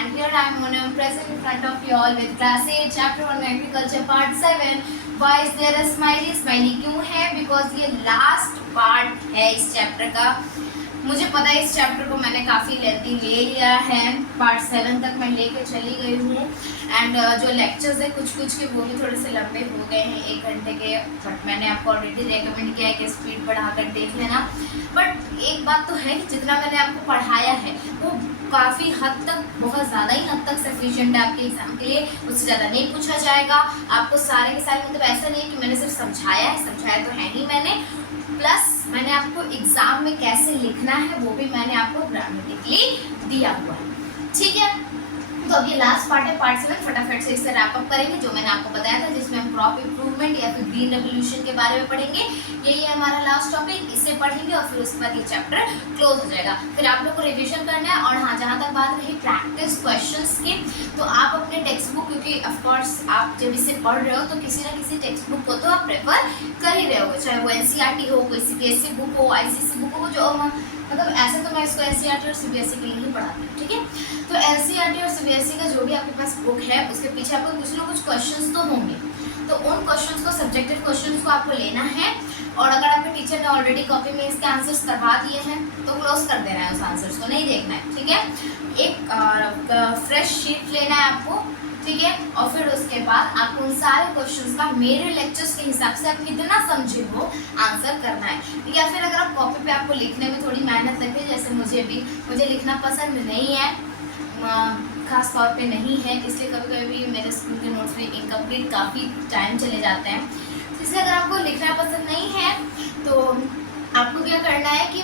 and here I am Monam present in front of you all with class 8 chapter 1 agriculture part 7. Why is there a smiley? Smiley क्यों है? Because ये last part है इस chapter का. मुझे पता है इस चैप्टर को मैंने काफ़ी लेंथी ले लिया है, पार्ट 7 तक मैं लेके चली गई हूँ एंड जो लेक्चर्स है कुछ के वो भी थोड़े से लंबे हो गए हैं 1 घंटे के, बट मैंने आपको ऑलरेडी रेकमेंड किया है कि स्पीड बढ़ाकर देख लेना. बट एक बात तो है कि जितना मैंने आपको पढ़ाया है वो काफ़ी हद तक, बहुत ज़्यादा ही हद तक सफिशिएंट है आपके एग्जाम के लिए. उससे ज़्यादा नहीं पूछा जाएगा आपको सारे के सारे. मतलब ऐसा नहीं है कि मैंने सिर्फ समझाया तो है ही मैंने, प्लस मैंने आपको एग्जाम में कैसे लिखना है वो भी मैंने आपको ग्रामेटिकली दिया हुआ है. ठीक है, तो अब ये लास्ट पार्ट है पार्ट 7. फटाफट से इससे रैप अप करेंगे जो मैंने आपको बताया था, जिसमें हम क्रॉप इंप्रूवमेंट या फिर ग्रीन रेवोल्यूशन के बारे में पढ़ेंगे. यही है हमारा लास्ट टॉपिक, इसे पढ़ेंगे और फिर उसके बाद ये चैप्टर क्लोज हो जाएगा. फिर आप लोग को रिविजन करना है. और हाँ, जहाँ तक बात रही प्रैक्टिस क्वेश्चंस की, तो आप अपने टेक्स्ट बुक, क्योंकि ऑफकोर्स आप जब इसे पढ़ रहे हो तो किसी ना किसी टेक्स्ट बुक को तो आप प्रेफर कर ही रहे हो, चाहे वो NCERT हो, कोई CBSE बुक हो, ICSE बुक हो, जो मतलब ऐसे तो मैं इसको NCERT और CBSE के लिए ही पढ़ाती हूँ. ठीक है, तो NCERT और CBSE का जो भी आपके पास बुक है उसके पीछे आपको कुछ ना कुछ क्वेश्चंस तो होंगे, तो उन क्वेश्चंस को, सब्जेक्टिव क्वेश्चंस को आपको लेना है. और अगर आपके टीचर ने ऑलरेडी कॉपी में इसके आंसर्स करवा दिए हैं तो क्लोज कर देना है, उस आंसर्स को नहीं देखना है. ठीक है, एक फ्रेश शीट लेना है आपको. ठीक है, और फिर उसके बाद आपको उन सारे क्वेश्चंस का मेरे लेक्चर्स के हिसाब से आप कितना समझे हो आंसर करना है. ठीक है, फिर अगर आप कॉपी पे आपको लिखने में थोड़ी मेहनत लगती है, जैसे मुझे लिखना पसंद नहीं है, खास तौर पे नहीं है, इसलिए कभी कभी मेरे स्कूल के नोट्स भी इनकम्प्लीट काफ़ी टाइम चले जाते हैं. इसलिए अगर आपको लिखना पसंद नहीं है तो आपको क्या करना है कि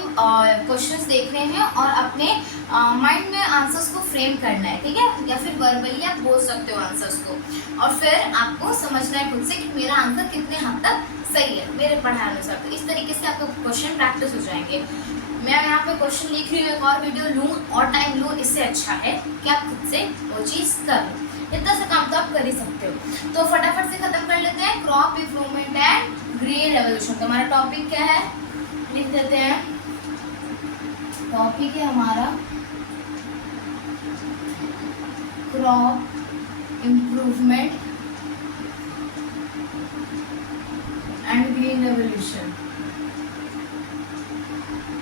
क्वेश्चंस देखने हैं और अपने माइंड में आंसर्स को फ्रेम करना है. ठीक है, या फिर वर्बली आप बोल सकते हो आंसर्स को, और फिर आपको समझना है खुद से कि मेरा आंसर कितने हद तक सही है मेरे पढ़ाए अनुसार. तो इस तरीके से आपको क्वेश्चन प्रैक्टिस हो जाएंगे. मैं यहाँ पे क्वेश्चन लिख रही हूँ, एक और वीडियो लूँ और टाइम लूँ, इससे अच्छा है कि आप खुद से वो चीज़ कर लो. इतना सा काम तो आप कर ही सकते हो. तो फटाफट से खत्म कर लेते हैं. Crop improvement and green revolution. तो हमारा टॉपिक क्या है, लिख देते हैं. टॉपिक है हमारा crop improvement and green revolution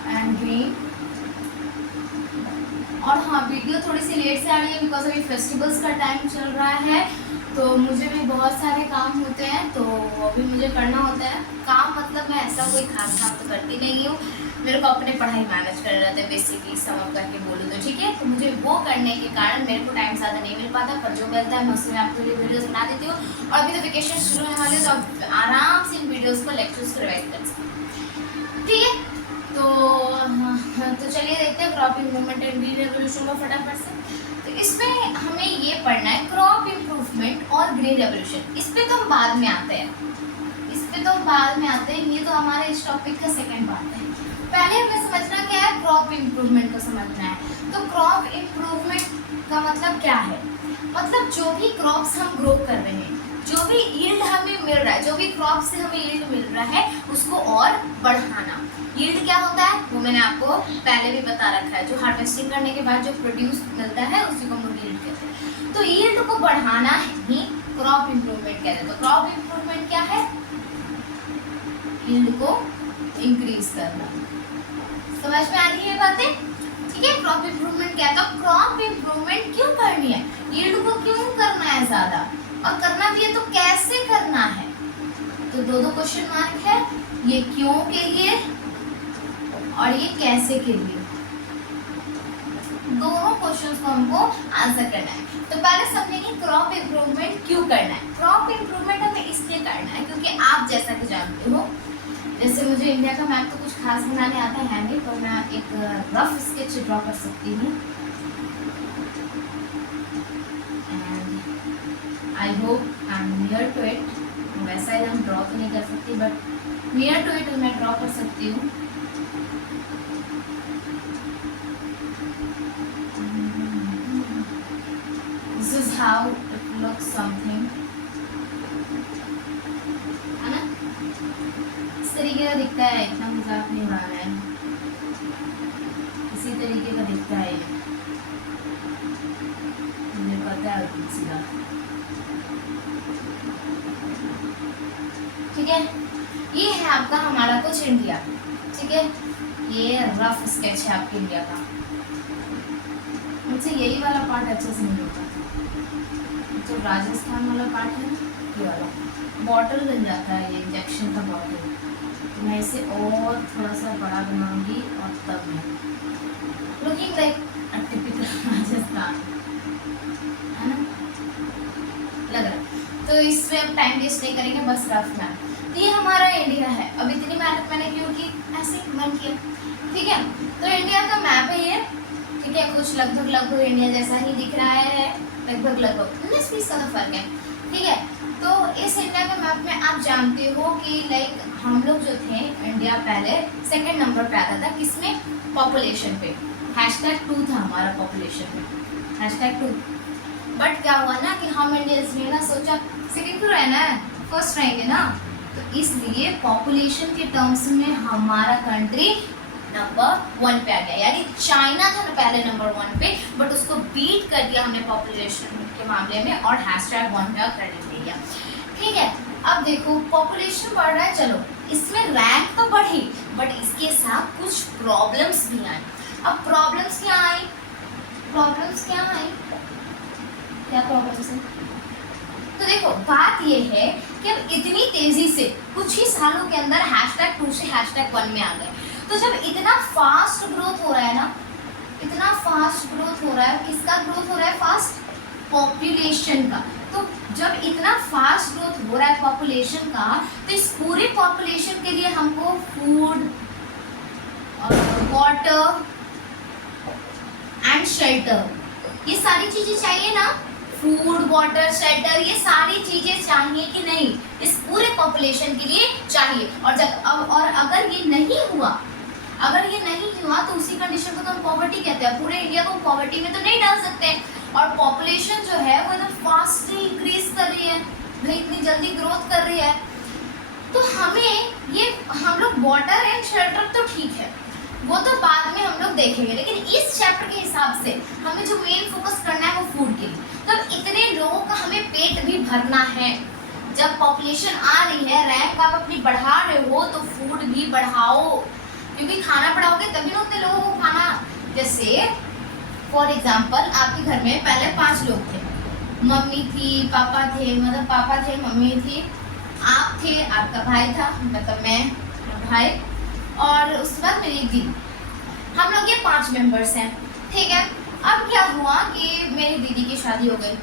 and green. और हाँ, वीडियो थोड़ी सी लेट से आ रही है बिकॉज अभी फेस्टिवल्स का टाइम चल रहा है, तो मुझे भी बहुत सारे काम होते हैं, तो वो भी मुझे करना होता है. काम मतलब मैं ऐसा कोई खास काम तो करती नहीं हूँ, मेरे को अपने पढ़ाई मैनेज करना रहता है बेसिकली, समझ करके बोलूँ तो. ठीक है, तो मुझे वो करने के कारण मेरे को टाइम ज़्यादा नहीं मिल पाता, पर जो मिलता है मैं उसमें आपके लिए वीडियोज़ बना देती हूँ. और अभी तो वेकेशन शुरू होने वाले, तो आप आराम से इन वीडियोज़ को, लेक्चर्स को रिवाइज कर सकते हैं. ठीक है, तो चलिए देखते हैं crop improvement and green revolution को फटाफट से. तो इसमें हमें ये पढ़ना है क्रॉप इंप्रूवमेंट और ग्रीन रेवोल्यूशन. इस पे तो हम बाद में आते हैं, ये तो हमारे इस टॉपिक का सेकंड पार्ट है. पहले हमें समझना क्या है, क्रॉप इंप्रूवमेंट को समझना है. तो क्रॉप इंप्रूवमेंट का मतलब क्या है, मतलब जो भी क्रॉप्स हम ग्रो कर रहे हैं, जो भी यील्ड हमें मिल रहा है, जो भी क्रॉप से हमें यील्ड मिल रहा है उसको और बढ़ाना. यील्ड क्या होता है वो मैंने आपको पहले भी बता रखा है, जो हार्वेस्टिंग करने के बाद जो प्रोड्यूस मिलता है उसी को हम लोग यील्ड कहते हैं. तो यील्ड को बढ़ाना ही क्रॉप इंप्रूवमेंट कहते हैं. तो क्रॉप इंप्रूवमेंट क्या है, यील्ड को इंक्रीज करना. समझ में आ रही है बातें. ठीक है, क्रॉप इंप्रूवमेंट क्या है, तो क्रॉप इंप्रूवमेंट क्यों करनी है, यील्ड को क्यों करना है ज़्यादा, और करना भी है तो कैसे करना है. तो दो क्वेश्चन मार्क है, ये क्यों के लिए और ये कैसे के लिए. दोनों क्वेश्चंस को हमको आंसर करना है. तो पहले समझेंगे क्रॉप इंप्रूवमेंट क्यों करना है. क्रॉप इंप्रूवमेंट हमें इसलिए करना है क्योंकि आप जैसा कि जानते हो, जैसे मुझे इंडिया का मैप तो कुछ खास बनाने आता है नहीं, तो मैं एक रफ स्केच ड्रॉ कर सकती हूँ. I hope I am near to it. वैसा एकदम ड्रॉ तो नहीं कर सकती, बट नियर टू इट मैं ड्रॉ कर सकती हूँ. This is how it looks something. है ना, इस तरीके का दिखता है, इतना मजाक नहीं उड़ाना है, इसी तरीके का दिखता है ये. सीधा। ठीक है, ये है आपका हमारा कुछ इंडिया। ठीक है, ये रफ स्केच है आपके इंडिया का। मुझसे यही वाला पार्ट अच्छे से नहीं होता, जो राजस्थान वाला पार्ट है ना, ये वाला बॉटल बन जाता है, ये इंजेक्शन का बॉटल। तो मैं इसे और थोड़ा सा बड़ा बनाऊंगी और तब मैं लुकिंग लाइक टिपिकल राजस्थान, है ना, लग रहा। तो इसमें हम टाइम वेस्ट नहीं करेंगे, बस रफ मैप। तो ये हमारा इंडिया है। अब इतनी मेहनत मैंने क्यों की, ऐसे मन किया। ठीक है, तो इंडिया का मैप है ये। ठीक है, कुछ लगभग इंडिया जैसा ही दिख रहा है, लगभग 19-20 का तो फर्क है। ठीक है, तो इस इंडिया के मैप में आप जानते हो कि लाइक हम लोग जो थे, इंडिया पहले सेकंड नंबर पे आता था, किसमें, पॉपुलेशन पे। #2 था हमारा पॉपुलेशन में, #2। बट क्या हुआ ना कि हम इंडियंस ने ना सोचा सेकंड क्यों रहना है, फर्स्ट रहेंगे ना। तो इसलिए पॉपुलेशन के टर्म्स में हमारा कंट्री नंबर 1 पे आ गया। यानी चाइना था ना पहले नंबर 1 पे, बट उसको बीट कर दिया हमने पॉपुलेशन के मामले में, और #1 पे क्रेडिट दे दिया। ठीक है, अब देखो पॉपुलेशन बढ़ रहा है, चलो इसमें रैंक तो बढ़ी, बट इसके साथ कुछ प्रॉब्लम्स भी आई। अब प्रॉब्लम्स क्या आई, क्या प्रॉब्लम्स है? तो देखो बात ये है कि अब इतनी तेजी से कुछ ही सालों के अंदर #2 से #1 में आ गए। तो जब इतना फास्ट ग्रोथ हो रहा है ना, इतना फास्ट ग्रोथ हो रहा है, किसका ग्रोथ हो रहा है फास्ट, पॉपुलेशन का। तो जब इतना फास्ट ग्रोथ हो रहा है पॉपुलेशन का, तो इस पूरे पॉपुलेशन के लिए हमको फूड, वाटर एंड शेल्टर, ये सारी चीजें चाहिए ना। फूड, वाटर, शेल्टर, ये सारी चीजें चाहिए कि नहीं, इस पूरे पॉपुलेशन के लिए चाहिए। और अगर ये नहीं हुआ, तो उसी कंडीशन को तो हम पॉवर्टी कहते हैं। पूरे इंडिया को पॉवर्टी में तो नहीं डाल सकते। और पॉपुलेशन जो है वो एकदम फास्टली इंक्रीज कर रही है भाई, इतनी जल्दी ग्रोथ कर रही है। तो हमें ये, हम लोग वाटर एंड शेल्टर तो ठीक है, वो तो बाद में हम लोग देखेंगे, लेकिन इस चैप्टर के हिसाब से हमें जो मेन फोकस करना है वो फूड के लिए। तो इतने लोगों का हमें पेट भी भरना है। जब पॉपुलेशन आ रही है, रैंक आप अपनी बढ़ा रहे हो, तो फूड भी बढ़ाओ, क्योंकि खाना बढ़ाओगे तभी ना उतने लोगों को खाना। जैसे फॉर एग्जाम्पल आपके घर में पहले 5 लोग थे, मम्मी थी, पापा थे, मतलब पापा थे, मम्मी थी, आप थे, आपका भाई था, मतलब मैं, भाई, और उसके बाद मेरी दीदी। हम लोग ये 5 मेंबर्स हैं। ठीक है, अब क्या हुआ कि मेरी दीदी की शादी हो गई।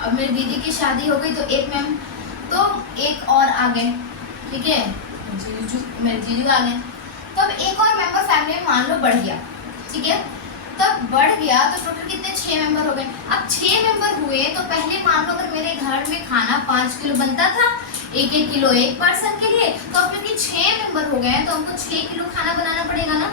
अब मेरी दीदी की शादी हो गई तो एक और आ गए। ठीक है, मेरे जीजू आ गए। तो अब एक और मेंबर फैमिली में मान लो बढ़ गया। ठीक है, तब बढ़ गया तो टोटल कितने, 6 मेंबर हो गए। अब 6 मेंबर हुए तो पहले मान लो अगर मेरे घर में खाना 5 किलो बनता था, 1-1 किलो एक पर्सन के लिए, तो अब क्योंकि 6 मेंबर हो गए हैं तो हमको 6 किलो खाना बनाना पड़ेगा ना,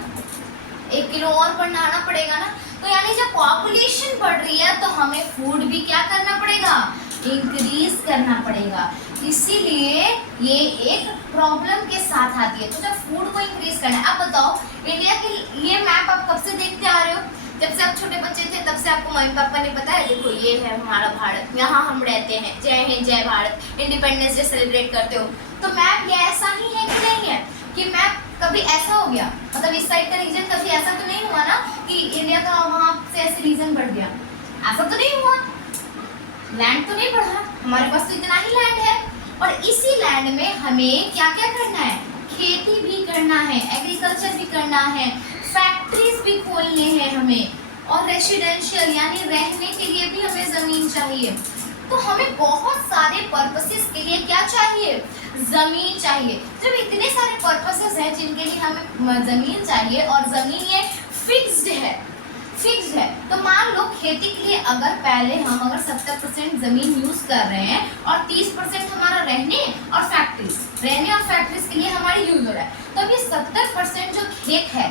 1 किलो और बनाना पड़ेगा ना। तो यानी जब पॉपुलेशन बढ़ रही है तो हमें फूड भी क्या करना पड़ेगा, इंक्रीज करना पड़ेगा। इसीलिए ये एक प्रॉब्लम के साथ आती है। तो जब फूड को इंक्रीज करना है, अब बताओ इंडिया की ये मैप आप कब से देखते आ रहे हो, जब से आप छोटे बच्चे थे तब से आपको मम्मी पापा ने बताया, देखो ये है हमारा भारत, यहाँ हम रहते हैं, जय हिंद जय भारत, इंडिपेंडेंस डे सेलिब्रेट करते हो। तो मैप ये ऐसा ही है कि नहीं है कि मैप कभी ऐसा हो गया, मतलब इस साइड का रीजन कभी ऐसा तो नहीं हुआ ना कि इंडिया का वहाँ से ऐसे रीजन बढ़ गया, ऐसा तो नहीं हुआ। लैंड तो नहीं बढ़ा, हमारे पास तो इतना ही लैंड है, और इसी लैंड में हमें क्या क्या करना है, खेती भी करना है, एग्रीकल्चर भी करना है, फैक्ट्रीज भी खोलने हैं हमें, और रेसिडेंशियल यानी रहने के लिए भी हमें ज़मीन चाहिए। तो हमें बहुत सारे पर्पसेस के लिए क्या चाहिए, ज़मीन चाहिए। जब इतने सारे पर्पसेस हैं जिनके लिए हमें ज़मीन चाहिए, और ज़मीन ये फिक्स्ड है, तो मान लो खेती के लिए अगर पहले हम अगर 70% ज़मीन यूज़ कर रहे हैं और 30% हमारा रहने और फैक्ट्रीज के लिए हमारी यूज़ हो रहा है, तो अब ये 70% जो खेत है,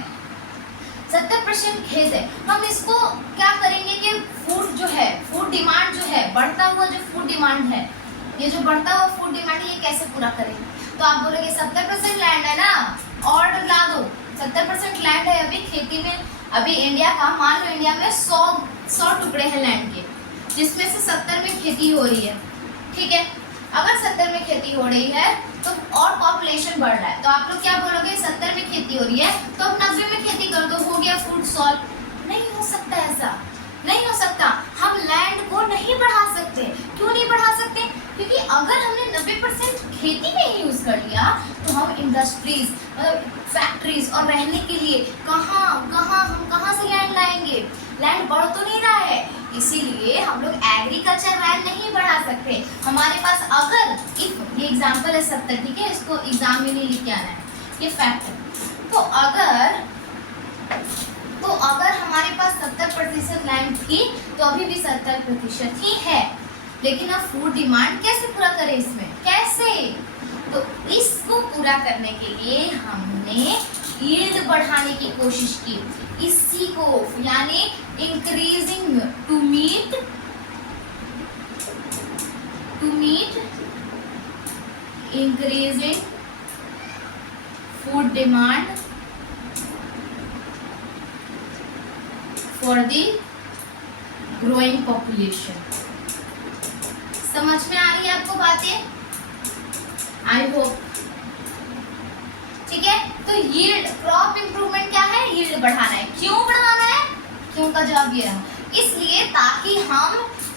70% खेत है, हम इसको क्या करेंगे कि फूड जो है, फूड डिमांड जो है, बढ़ता हुआ जो फूड डिमांड है, ये जो बढ़ता हुआ फूड डिमांड है, ये कैसे पूरा करेंगे। तो आप बोलोगे 70% लैंड है ना, और ला दो, 70% लैंड है अभी खेती में। अभी इंडिया का मान लो इंडिया में 100 टुकड़े हैं लैंड के, जिसमें से 70 में खेती हो रही है, ठीक है। अगर 70 में खेती हो रही है तो और पॉपुलेशन बढ़ रहा है, तो आप लोग क्या बोलोगे, 70 में खेती हो रही है तो अब 90 में खेती कर दो, हो गया फूड सॉल्व। नहीं हो सकता, ऐसा नहीं हो सकता। हम लैंड को नहीं बढ़ा सकते। क्यों नहीं बढ़ा सकते? क्योंकि अगर हमने 90% खेती में ही यूज कर लिया तो हम इंडस्ट्रीज, फैक्ट्रीज और रहने के लिए हम कहाँ से लैंड लाएंगे? लैंड बढ़ तो नहीं रहा है, इसीलिए हम लोग एग्रीकल्चर लैंड नहीं बढ़ा सकते। हमारे पास अगर ये एग्जाम्पल है 70, ठीक है, इसको एग्जाम में नहीं लिख के आना है, ये फैक्ट है। तो अगर हमारे पास 70% लैंड थी तो अभी भी 70% ही है, लेकिन अब फूड डिमांड कैसे पूरा करें इसमें, कैसे? तो इसको पूरा करने के लिए हमने यील्ड बढ़ाने की कोशिश की, इसी को यानी increasing to meet increasing food demand for the growing population. समझ में आ रही है आपको बातें? आई होप, ठीक है। तो यील्ड, क्रॉप इंप्रूवमेंट क्या है? यील्ड बढ़ाना है। क्यों बढ़ाना है? क्यों का जवाब ये है, इसलिए ताकि हम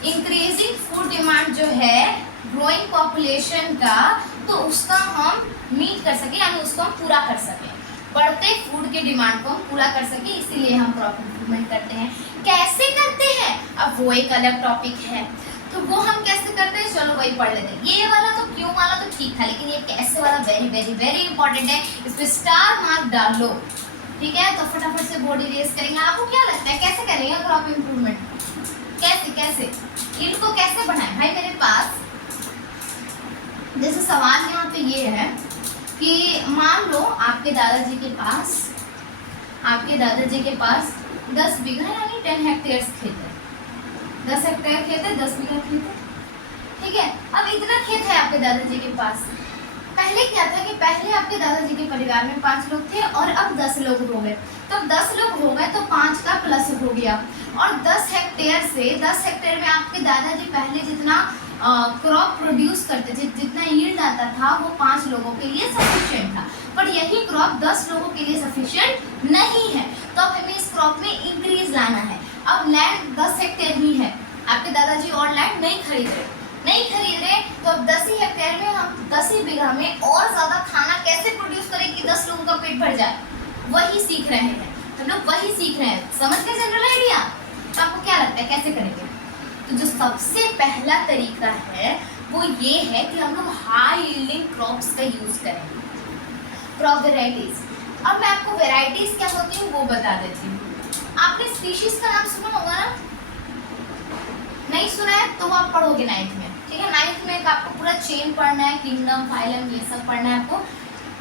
इंक्रीजिंग फूड डिमांड जो है ग्रोइंग पॉपुलेशन का, तो उसका हम मीट कर सके, यानी उसको हम पूरा कर सके, बढ़ते फूड के डिमांड को हम पूरा कर सके, इसीलिए हम क्रॉप इंप्रूवमेंट करते हैं। कैसे करते हैं अब वो एक अलग टॉपिक है, तो वो हम कैसे करते हैं चलो वही पढ़ लेते हैं। ये वाला तो क्यों वाला तो ठीक था, लेकिन ये कैसे वाला वेरी वेरी वेरी इंपॉर्टेंट है, इसमें स्टार मार्क डाल लो, ठीक है। तो फटाफट से बॉडी रेस करेंगे। आपको क्या लगता है कैसे करेंगे क्रॉप इंप्रूवमेंट? कैसे यील्ड को कैसे बढ़ाएं? भाई मेरे पास जैसे सवाल यहाँ पे ये है कि मान लो आपके दादाजी के पास 10 बीघा यानी 10 हेक्टेयर्स खेत है, 10 हेक्टेयर खेत है, 10 बीघा खेत है, ठीक है। अब इतना खेत है आपके दादाजी के पास। पहले क्या था कि पहले आपके दादाजी के परिवार में 5 लोग थे और अब 10 लोग हो गए। तो अब 10 लोग हो गए तो 5 का प्लस हो गया, और 10 हेक्टेयर में आपके दादाजी पहले जितना क्रॉप प्रोड्यूस करते थे, जितना यील्ड आता था, वो 5 लोगों के लिए सफिशिएंट था। पर यही क्रॉप 10 लोगों के लिए सफिशिएंट नहीं है, तो अब हमें इस क्रॉप में इंक्रीज लाना है। अब लैंड 10 हेक्टेयर ही है, आपके दादाजी और लैंड नहीं खरीद रहे, तो अब 10 ही हेक्टेयर में हम 10 ही बीघा में और ज़्यादा खाना कैसे प्रोड्यूस करें कि 10 लोगों का पेट भर जाए, वही सीख रहे हैं हम लोग, वही सीख रहे हैं। समझ गए जनरल आइडिया? तो आपको क्या लगता है कैसे करेंगे? तो जो सबसे पहला तरीका है वो ये है कि हम लोग हाई यील्डिंग क्रॉप्स का यूज़ करेंगे, क्रॉप वेराइटीज। अब मैं आपको वेराइटीज क्या होती है वो बता देती हूँ। आपने स्पीशीज का नाम सुना होगा ना? नहीं सुना है तो वो आप पढ़ोगे 9th में, ठीक है। 9th में आपको पूरा चेन पढ़ना है, किंगडम, फाइलम, ये सब पढ़ना है आपको,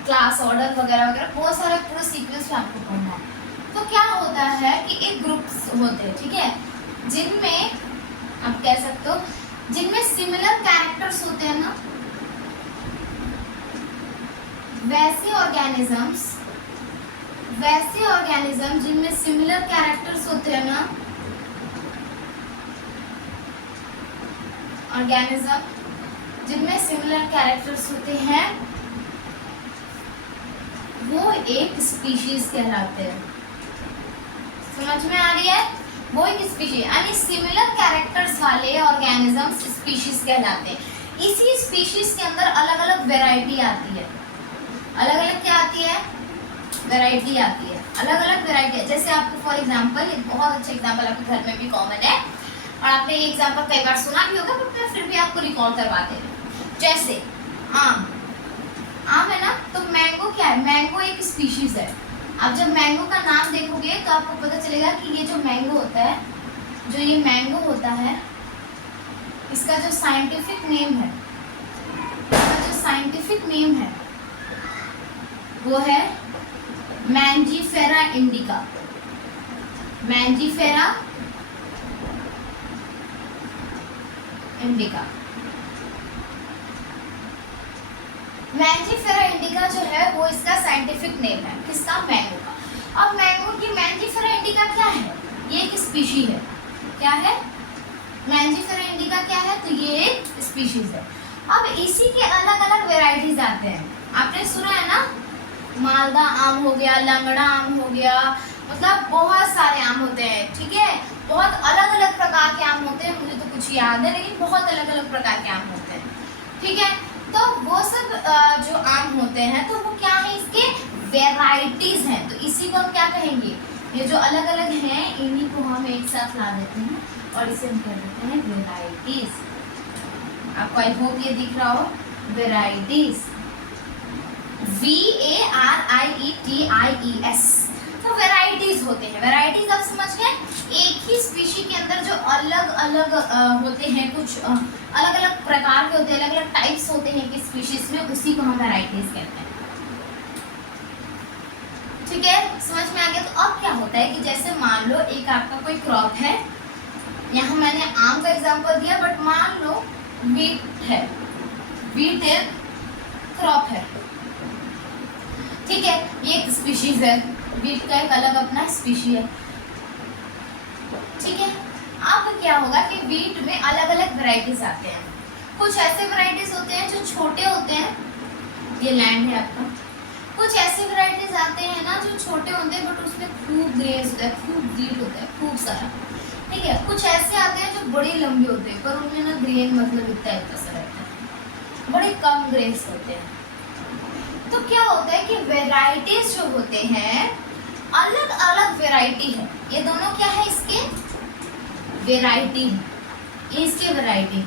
क्लास ऑर्डर वगैरह वगैरह बहुत सारा पूरा सीक्वेंस में आपको पढ़ना है। तो क्या होता है कि एक ग्रुप्स होते हैं, ठीक है, जिनमें आप कह सकते हो जिनमें सिमिलर कैरेक्टर्स होते हैं ना, वैसे ऑर्गेनिज्म जिनमें सिमिलर कैरेक्टर्स होते हैं ना, ऑर्गेनिज्म जिनमें सिमिलर कैरेक्टर्स होते हैं वो एक स्पीशीज कहलाते हैं। समझ में आ रही है? वो एक स्पीशीज यानी सिमिलर कैरेक्टर्स वाले ऑर्गेनिजम्स स्पीशीज कहलाते हैं। इसी स्पीशीज के अंदर अलग अलग वैरायटी आती है, अलग अलग क्या आती है? वैरायटी आती है, अलग अलग वैरायटी। जैसे आपको फॉर एग्जांपल, एक बहुत अच्छा एग्जांपल आपके घर में भी कॉमन है और आपने ये एग्जांपल कई बार सुना भी होगा, बट मैं फिर भी आपको रिकॉल करवा दे रही हूँ। जैसे आम है ना, तो मैंगो क्या है? मैंगो एक स्पीशीज है। अब जब मैंगो का नाम देखोगे तो आपको पता चलेगा कि ये जो मैंगो होता है, जो ये मैंगो होता है, इसका जो साइंटिफिक नेम है वो है मैंजीफेरा इंडिका। मैंजीफेरा इंडिका जो है वो इसका साइंटिफिक नेम है, किसका? मैंगो का। अब मैंगो की मैंजीफेरा इंडिका क्या है? ये एक स्पीशी है। क्या है? मैंजीफेरा इंडिका क्या है, तो ये एक स्पीशीज है। अब इसी के अलग अलग वेराइटीज आते हैं। आपने सुना है ना, मालदा आम हो गया, लंगड़ा आम हो गया, मतलब बहुत सारे आम होते हैं, ठीक है। बहुत अलग अलग प्रकार के आम होते हैं, मुझे तो कुछ याद है लेकिन बहुत अलग अलग प्रकार के आम होते हैं, ठीक है। तो वो सब जो आम होते हैं तो वो क्या है, इसके वेराइटीज हैं। तो इसी को हम क्या कहेंगे, ये जो अलग अलग हैं इन्हीं को हम एक साथ ला देते हैं और इसे हम कह देते हैं वेराइटीज। आपको आई होप ये दिख रहा हो, वेराइटीज, VARIETIES। तो वेराइटीज होते हैं। वेराइटीज आप समझ गए, एक ही स्पीशी के अंदर जो अलग अलग होते हैं, कुछ अलग अलग प्रकार के होते हैं, अलग अलग टाइप्स होते हैं कि स्पीशीज में, उसी को हम वेराइटीज कहते हैं, ठीक है। समझ में आ गया। तो अब क्या होता है कि जैसे मान लो एक आपका कोई क्रॉप है, यहाँ मैंने आम का एग्जांपल दिया, बट मान लो वीट है, वीट एक क्रॉप है, ठीक है, ये एक स्पीशीज है, वीट का एक अलग अपना स्पीशी है, ठीक है। अब क्या होगा कि वीट में अलग अलग वैरायटीज आते हैं। कुछ ऐसे वैरायटीज होते हैं जो छोटे होते हैं, ये लैंड है आपका। कुछ ऐसे वैरायटीज आते हैं ना जो छोटे होते हैं बट उसमें खूब ग्रेस होता है, खूब वीट होता है, खूब सारा, ठीक है। कुछ ऐसे आते हैं जो बड़े लंबे होते हैं पर उनमें ना ग्रेन मतलब इतना सा रहता है, बड़े कम ग्रेस होते हैं। तो क्या होता है कि वेराइटीज जो होते हैं अलग अलग वेराइटी है, ये दोनों क्या है, इसके वेराइटी है, ये इसके वेराइटी।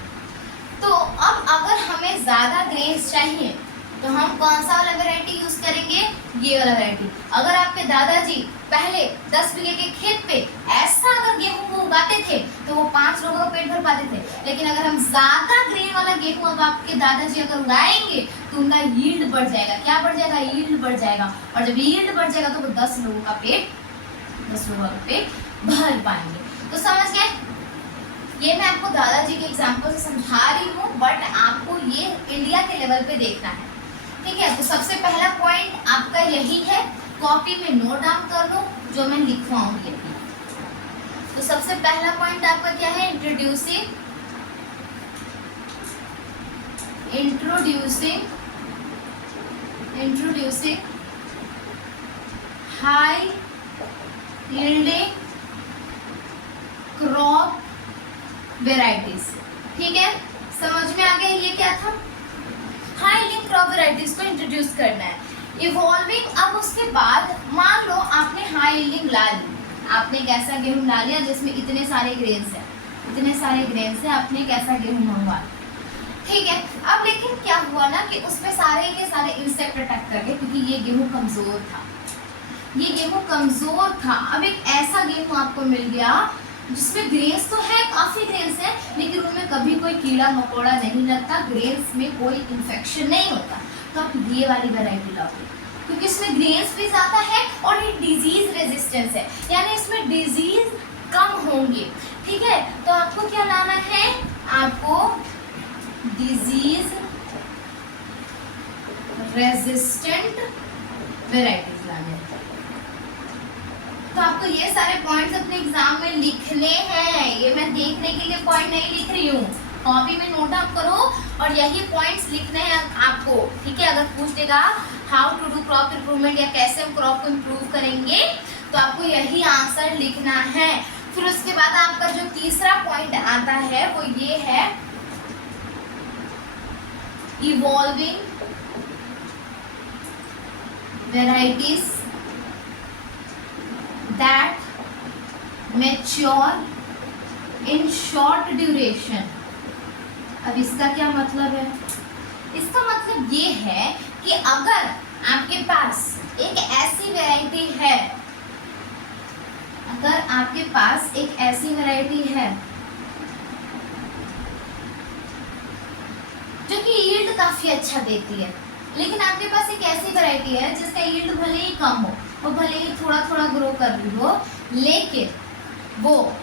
तो अब अगर हमें ज्यादा ग्रेस चाहिए तो हम कौन सा वाला वैरायटी यूज करेंगे, ये वाला वैरायटी। अगर आपके दादाजी पहले 10 बीघे के खेत पे ऐसा अगर गेहूं को उगाते थे तो वो 5 लोगों का पेट भर पाते थे, लेकिन अगर हम ज्यादा ग्रेन वाला गेहूं अब आपके दादाजी अगर उगाएंगे तो उनका यील्ड बढ़ जाएगा। क्या बढ़ जाएगा, यील्ड बढ़ जाएगा। और जब यील्ड बढ़ जाएगा तो वो 10 लोगों का पेट भर पाएंगे। तो समझ गए, ये मैं आपको दादाजी के एग्जाम्पल से समझा रही हूँ, बट आपको ये इंडिया के लेवल पे देखना है, ठीक है। तो सबसे पहला पॉइंट आपका यही है, कॉपी में नोट डाउन कर लो जो मैं लिखवाऊंगी अभी। तो सबसे पहला पॉइंट आपका क्या है, introducing high yielding crop varieties, ठीक है। समझ में आ गया ये क्या था, हाई यील्डिंग क्रॉप वेराइटीज को इंट्रोड्यूस करना है। इवॉल्विंग, अब उसके बाद मान लो आपने हाई यील्डिंग ला ली, आपने एक ऐसा गेहूं ला लिया जिसमें इतने सारे ग्रेन्स हैं, आपने एक ऐसा गेहूं मंगवा, ठीक है। अब लेकिन क्या हुआ ना कि उसमें सारे के सारे इंसेक्ट अटैक कर गए, क्योंकि ये गेहूं कमजोर था। अब एक ऐसा गेहूं आपको मिल गया जिसमें ग्रेन्स तो है, काफी ग्रेन्स है, लेकिन उनमें कभी कोई कीड़ा मकोड़ा नहीं लगता, ग्रेन्स में कोई इन्फेक्शन नहीं होता। तो आप ये वाली वैरायटी लाओगे, क्योंकि इसमें ग्रेन्स भी ज़्यादा है और ये डिजीज रेजिस्टेंस है, यानी इसमें डिजीज कम होंगे, ठीक है। तो आपको क्या लाना है, आपको डिजीज रेजिस्टेंट वेराइटीज लाने हैं। तो आपको ये सारे पॉइंट्स अपने एग्जाम में लिखने हैं, ये मैं देखने के लिए पॉइंट नहीं लिख रही हूँ, कॉपी में नोट डाउन करो और यही पॉइंट्स लिखने हैं आपको, ठीक है। अगर पूछ देगा how to do crop improvement या कैसे हम क्रॉप को इम्प्रूव करेंगे तो आपको यही आंसर लिखना है। फिर उसके बाद आपका जो तीसरा पॉइंट आता है वो ये है, evolving varieties that mature in short duration. अब इसका क्या मतलब है, इसका मतलब ये है कि अगर आपके पास एक ऐसी वैरायटी है, जो कि यील्ड काफी अच्छा देती है, लेकिन आपके पास एक ऐसी वैरायटी है जिसका यील्ड भले ही कम हो, वो भले ही थोड़ा थोड़ा ग्रो कर रही हो, लेकिन वो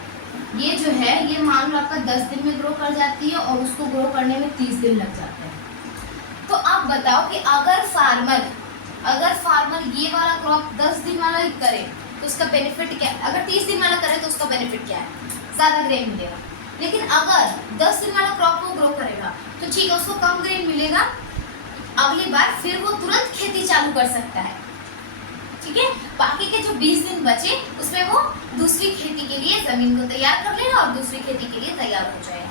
ये जो है ये मान लो आपका 10 दिन में ग्रो कर जाती है और उसको ग्रो करने में 30 दिन लग जाते हैं। तो आप बताओ कि अगर फार्मर ये वाला क्रॉप 10 दिन वाला करे तो उसका बेनिफिट क्या है, अगर 30 दिन वाला करे तो उसका बेनिफिट क्या है, ज़्यादा ग्रेन मिलेगा। लेकिन अगर 10 दिन वाला क्रॉप वो ग्रो करेगा तो ठीक है, उसको कम ग्रेन मिलेगा, अगली बार फिर वो तुरंत खेती चालू कर सकता है। ठीक है, बाकी के जो 20 दिन बचे उसमें वो दूसरी खेती के लिए जमीन को तैयार कर लेगा और दूसरी खेती के लिए तैयार हो जाएगा।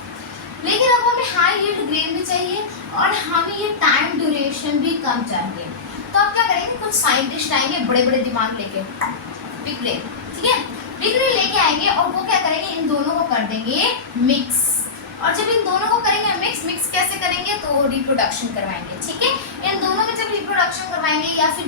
लेकिन अब हमें हाई यील्ड ग्रेन भी चाहिए और हमें ये टाइम ड्यूरेशन भी कम चाहिए। तो आप क्या करेंगे, कुछ साइंटिस्ट आएंगे बड़े बड़े दिमाग लेके, बिग ब्रेन, ठीक है, बिग ब्रेन लेके आएंगे और वो क्या करेंगे, इन दोनों को कर देंगे मिक्स। और जब इन दोनों को करेंगे मिक्स कैसे करेंगे, तो रिप्रोडक्शन करवाएंगे। ठीक है, इन दोनों के जब रिप्रोडक्शन करवाएंगे या फिर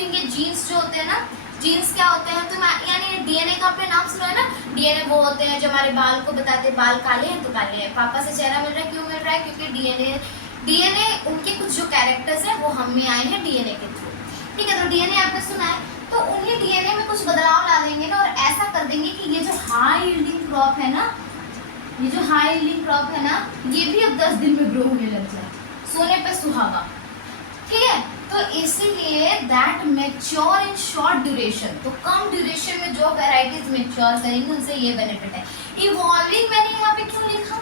इनके जीन्स जो होते हैं ना, जीन्स क्या होते हैं, तो यानी डीएनए का आपने नाम सुना है ना, डीएनए वो होते हैं जो हमारे बाल को बताते हैं, बाल काले हैं तो काले हैं, पापा से चेहरा मिल रहा है, क्यों मिल रहा है, क्योंकि डीएनए उनके कुछ जो कैरेक्टर्स हैं वो हम में आए हैं डीएनए के थ्रू। ठीक है, तो डीएनए आपने सुना है, तो उन्हीं डीएनए में कुछ बदलाव ला देंगे ना, और ऐसा कर देंगे कि ये जो हाई यील्डिंग क्रॉप है ना, ये जो हाई यील्डिंग क्रॉप है ना, ये भी अब 10 दिन में ग्रो होने लग जाए, सोने पे सुहागा। ठीक है, तो इसीलिए that mature in short duration, तो कम ड्यूरेशन में जो वेराइटीज मैच्योर करेंगे उनसे ये बेनिफिट है। इवॉल्विंग मैंने यहाँ पे क्यों लिखा,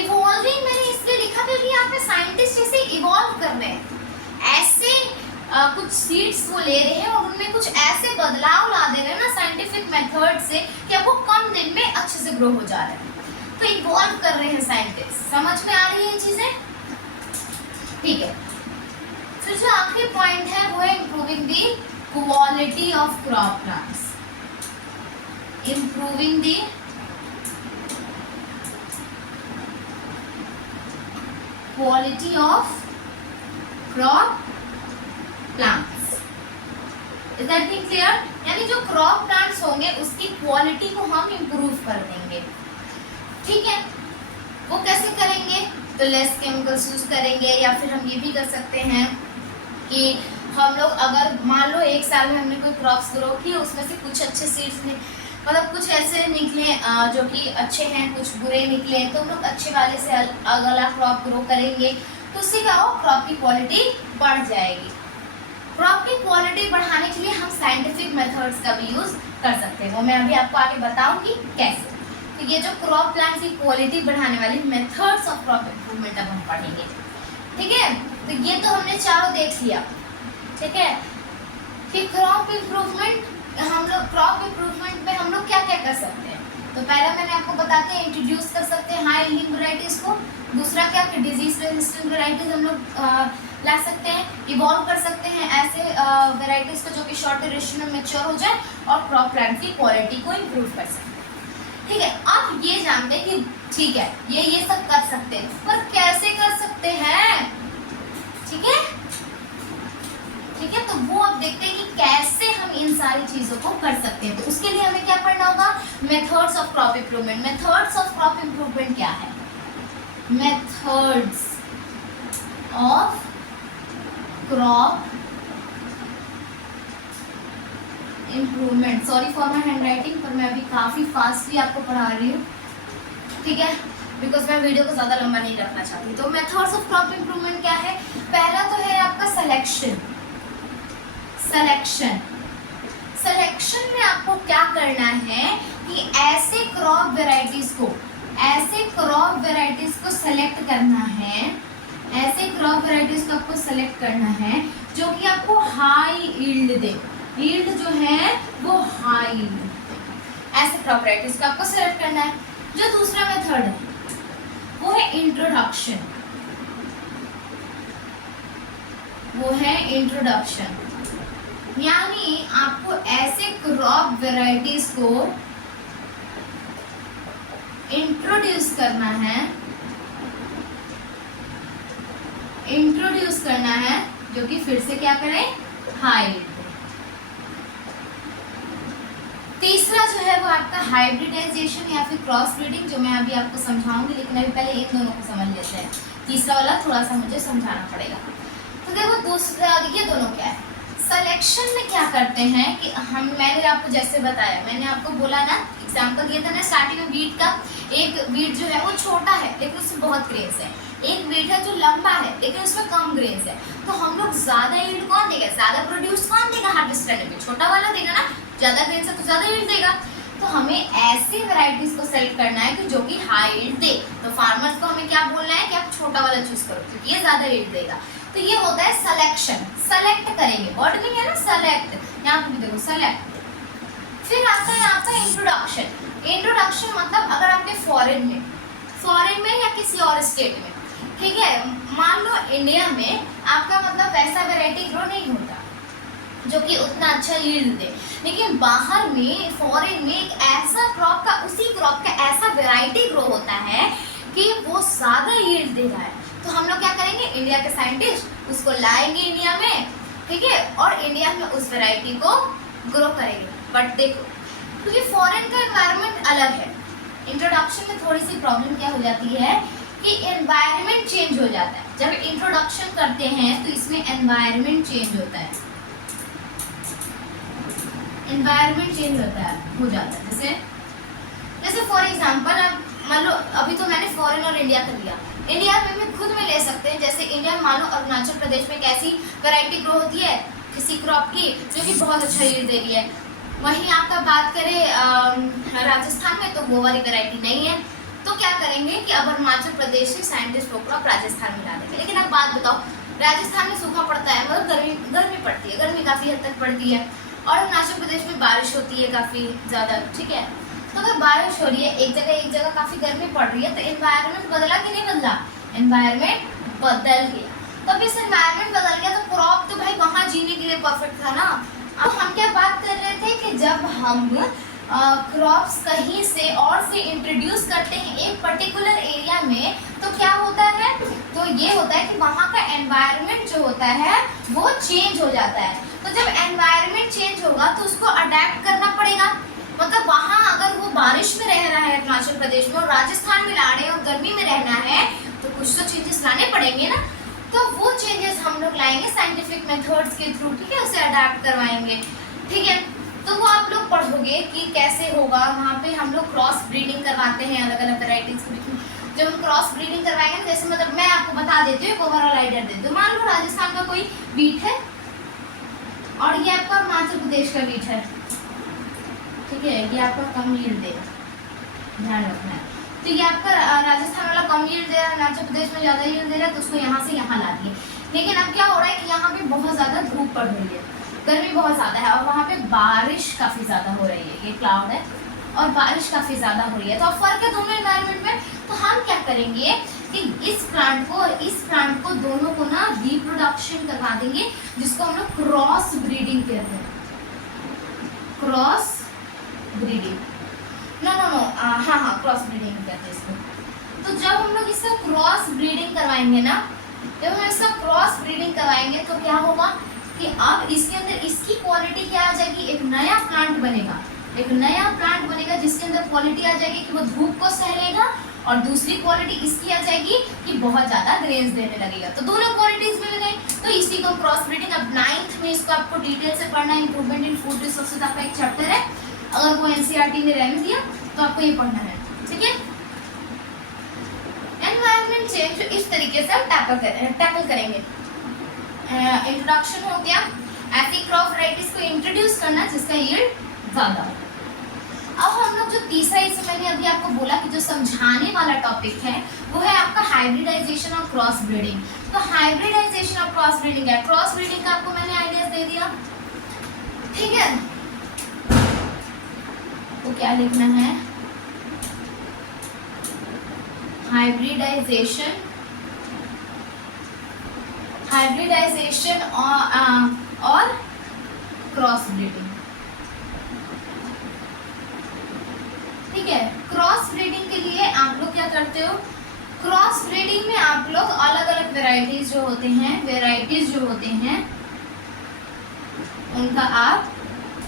इवॉल्विंग मैंने इसलिए लिखा क्योंकि यहाँ पे साइंटिस्ट जैसे इवॉल्व कर रहे हैं, ऐसे कुछ सीड्स वो ले रहे हैं और उनमें कुछ ऐसे बदलाव ला दे रहे हैं ना साइंटिफिक मेथड से कि अब वो कम दिन में अच्छे से ग्रो हो जा रहे हैं। तो इवॉल्व कर रहे हैं साइंटिस्ट, समझ में आ रही है ये चीजें? ठीक है, फिर जो आखिरी पॉइंट है वो है improving the quality of crop plants, improving the quality of crop plants. Is that thing clear? यानी जो क्रॉप प्लांट्स होंगे उसकी क्वालिटी को हम इम्प्रूव कर देंगे। ठीक है, वो कैसे करेंगे, तो लेस केमिकल्स यूज करेंगे, या फिर हम ये भी कर सकते हैं कि हम लोग अगर मान लो एक साल में हमने कोई क्रॉप्स ग्रो किए, उसमें से कुछ अच्छे सीड्स मतलब कुछ ऐसे निकले जो कि अच्छे हैं, कुछ बुरे निकले, तो हम लोग अच्छे वाले से अगला क्रॉप ग्रो करेंगे, तो उससे क्या हो, क्रॉप की क्वालिटी बढ़ जाएगी। क्रॉप की क्वालिटी बढ़ाने के लिए हम साइंटिफिक मेथड्स का भी यूज कर सकते हैं, वो मैं अभी आपको आगे बताऊंगी कैसे। तो ये जो क्रॉप प्लांट की क्वालिटी बढ़ाने वाली मेथड्स ऑफ क्रॉप इम्प्रूवमेंट अब हम पढ़ेंगे। ठीक है, तो ये तो हमने चारों देख लिया। ठीक है, कि क्रॉप इम्प्रूवमेंट में हम लोग क्या क्या कर सकते हैं। तो पहला मैंने आपको बताते हैं, इंट्रोड्यूस कर सकते हैं हाई यील्डिंग वैरायटीज को। दूसरा क्या, कि डिजीज रेजिस्टेंट वैरायटीज हम लोग ला सकते हैं, इवॉल्व कर सकते हैं ऐसे वैरायटीज को जो कि शॉर्ट ड्यूरेशन में मैच्योर हो जाए और क्रॉप प्लांट की क्वालिटी को इम्प्रूव कर सकते हैं। ठीक है, अब ये जानते हैं कि ठीक है ये सब कर सकते हैं, पर कैसे कर सकते हैं। ठीक है, ठीक है, तो वो अब देखते हैं कि कैसे हम इन सारी चीजों को कर सकते हैं। तो उसके लिए हमें क्या पढ़ना होगा, methods of crop improvement. Methods of crop improvement क्या है, methods of crop improvement. Sorry for my hand writing, पर मैं अभी काफ़ी फास्टली आपको पढ़ा रही हूँ। ठीक है, बिकॉज मैं वीडियो को ज़्यादा लंबा नहीं रखना चाहती। तो मेथड्स ऑफ क्रॉप इम्प्रूवमेंट क्या है, पहला तो है आपका सिलेक्शन। सिलेक्शन में आपको क्या करना है कि ऐसे क्रॉप वेराइटीज को सेलेक्ट करना है, ऐसे क्रॉप वेराइटीज को आपको सेलेक्ट करना है जो कि आपको हाई यील्ड दे। यील्ड जो है वो हाई यील्ड, ऐसे क्रॉप वेराइटीज को आपको सेलेक्ट करना है। जो दूसरा मेथड है वो है इंट्रोडक्शन, यानी आपको ऐसे क्रॉप वेराइटीज को इंट्रोड्यूस करना है जो कि फिर से क्या करें, हाई। तीसरा जो है वो आपका हाइब्रिडाइजेशन या फिर क्रॉस ब्रीडिंग, जो मैं अभी आपको समझाऊंगी, लेकिन अभी पहले इन दोनों को समझ लेते हैं। तीसरा वाला थोड़ा सा मुझे समझाना पड़ेगा। तो देखो दूसरा, ये दोनों क्या है। सिलेक्शन में क्या करते हैं कि मैंने आपको जैसे बताया, मैंने आपको बोला ना, एग्जाम्पल दिया था ना स्टार्टिंग में, वीट का। एक वीट जो है वो छोटा है लेकिन उसमें बहुत ग्रेन्स है, एक वीट है जो लंबा है लेकिन उसमें कम ग्रेन्स है। तो हम लोग ज़्यादा यील्ड कौन देगा, ज़्यादा प्रोड्यूस कौन देगा हार्वेस्ट करने में, छोटा वाला देगा ना, ज़्यादा ग्रेन्स है तो ज़्यादा यील्ड देगा। तो हमें ऐसी वैरायटीज को सेलेक्ट करना है कि जो कि हाई यील्ड दे। तो फार्मर्स को हमें क्या बोलना है कि आप छोटा वाला चूज करो क्योंकि ये ज्यादा यील्ड देगा। तो ये होता है सिलेक्शन, सेलेक्ट करेंगे, वर्ड नहीं है ना सेलेक्ट, यहाँ पे भी देखो सेलेक्ट। फिर आता है यहाँ पे इंट्रोडक्शन। इंट्रोडक्शन मतलब अगर आपके फॉरेन में या किसी और स्टेट में, ठीक है, मान लो इंडिया में आपका मतलब वैसा वैरायटी ग्रो नहीं होता जो कि उतना अच्छा यील्ड दे, लेकिन बाहर में फॉरेन में एक ऐसा क्रॉप का, उसी क्रॉप का ऐसा वैरायटी ग्रो होता है कि वो ज़्यादा यील्ड दे रहा है। तो हम लोग क्या करेंगे, इंडिया के साइंटिस्ट उसको लाएंगे इंडिया में, ठीक है, और इंडिया में उस वैरायटी को ग्रो करेंगे। बट देखो क्योंकि फॉरेन का एनवायरनमेंट अलग है, इंट्रोडक्शन में थोड़ी सी प्रॉब्लम क्या हो जाती है कि एनवायरनमेंट चेंज हो जाता है। जब इंट्रोडक्शन करते हैं तो इसमें एनवायरनमेंट चेंज होता है, एनवायरनमेंट चेंज होता है, हो जाता है। जैसे फॉर एग्जांपल अब मान लो अभी तो मैंने फॉरेन और इंडिया कर लिया, इंडिया में भी खुद में ले सकते हैं। जैसे इंडिया में मान लो अरुणाचल प्रदेश में कैसी वैरायटी ग्रो होती है किसी क्रॉप की जो कि बहुत अच्छा यील्ड दे रही है, वहीं आपका बात करें राजस्थान में तो वो वाली वैरायटी नहीं है। तो क्या करेंगे कि अब अरुणाचल प्रदेश से साइंटिस्ट को राजस्थान में ला देंगे। लेकिन अब बात बताओ, राजस्थान में सूखा पड़ता है, मतलब गर्मी पड़ती है, गर्मी काफ़ी हद तक पड़ती है, और अरुणाचल प्रदेश में बारिश होती है काफ़ी ज़्यादा, ठीक है। तो अगर बारिश हो रही है एक जगह काफ़ी गर्मी पड़ रही है, तो एनवायरनमेंट बदला कि नहीं बदला, एनवायरनमेंट बदल गया। तब इस एनवायरनमेंट बदल गया तो क्रॉप तो भाई वहाँ जीने के लिए परफेक्ट था ना। अब हम क्या बात कर रहे थे कि जब हम क्रॉप्स कहीं से और से इंट्रोड्यूस करते हैं एक पर्टिकुलर एरिया में, तो क्या होता है, तो ये होता है कि वहाँ का एनवायरनमेंट जो होता है वो चेंज हो जाता है। तो जब एनवायरनमेंट चेंज होगा तो उसको अडेप्ट करना पड़ेगा। मतलब वहाँ अगर वो बारिश में रह रहा है अरुणाचल प्रदेश में और राजस्थान में ला रहे हैं और गर्मी में रहना है, तो कुछ तो चेंजेस लाने पड़ेंगे ना। तो वो चेंजेस हम लोग लाएंगे साइंटिफिक मेथड्स के थ्रू, ठीक है, उसे अडेप्ट करवाएंगे, ठीक है। तो वो आप लोग पढ़ोगे कि कैसे होगा। वहाँ पे हम लोग क्रॉस ब्रीडिंग करवाते हैं अलग अलग वैराइटीज के बीच में। जब हम क्रॉस ब्रीडिंग करवाएंगे, जैसे मतलब मैं आपको बता देती हूँ, एक ओवरऑल आइडिया देती हूँ। मान लो राजस्थान का कोई बीट है और ये आपका अरुणाचल प्रदेश का बीट है, ठीक है, ये आपका कम यील्ड देगा, ध्यान रखना है। तो ये आपका राजस्थान वाला कम यील्ड दे रहा है, अरुणाचल प्रदेश में ज़्यादा यील्ड दे रहा है, तो उसको यहाँ से यहाँ ला दिए। लेकिन अब क्या हो रहा है कि यहाँ पे बहुत ज़्यादा धूप पड़ रही है, गर्मी बहुत ज़्यादा है, और वहाँ पे बारिश काफ़ी ज़्यादा हो रही है, ये क्लाउड है और बारिश काफ़ी ज़्यादा हो रही है। तो अब फर्क है दोनों एनवायरनमेंट में। तो हम क्या करेंगे कि इस प्लांट को दोनों को ना रिप्रोडक्शन करवा देंगे, जिसको हम लोग क्रॉस ब्रीडिंग कहते हैं। क्रॉस ब्रीडिंग, नो हाँ क्रॉस ब्रीडिंग कहते हैं इसको। तो जब हम लोग इसका क्रॉस ब्रीडिंग करवाएंगे ना, जब हम इसका क्रॉस ब्रीडिंग करवाएंगे तो क्या होगा कि अब इसके अंदर इसकी क्वालिटी क्या आ जाएगी, एक नया प्लांट बनेगा जिसके अंदर क्वालिटी आ जाएगी कि वो धूप को सह लेगा, और दूसरी क्वालिटी इसकी आ जाएगी कि बहुत ज़्यादा ग्रेन्स देने लगेगा। तो दोनों क्वालिटीज मिल गई, तो इसी को क्रॉस ब्रीडिंग। अब 9th में इसको आपको डिटेल से पढ़ना है, इंप्रूवमेंट इन फूड रिसोर्सेज आपका एक चैप्टर है, अगर वो एनसीईआरटी ने रहने दिया तो आपको ये पढ़ना है, ठीक है। एनवायरनमेंट चेंज इस तरीके से हम टैकल करेंगे। इंट्रोडक्शन हो गया, ऐसी क्रॉप वैराइटीज को इंट्रोड्यूस करना जिसका यील्ड ज़्यादा हो। अब हम लोग जो तीसरा, इसे मैंने अभी आपको बोला कि जो समझाने वाला टॉपिक है वो है आपका हाइब्रिडाइजेशन और क्रॉस ब्रीडिंग। तो हाइब्रिडाइजेशन और क्रॉस ब्रीडिंग है, क्रॉस ब्रीडिंग का आपको मैंने आइडियाज दे दिया, ठीक है। तो क्या लिखना है, हाइब्रिडाइजेशन और क्रॉस ब्रीडिंग, ठीक है। क्रॉस ब्रीडिंग के लिए आप लोग क्या करते हो, क्रॉस ब्रीडिंग में आप लोग अलग अलग वेराइटीज जो होते हैं उनका आप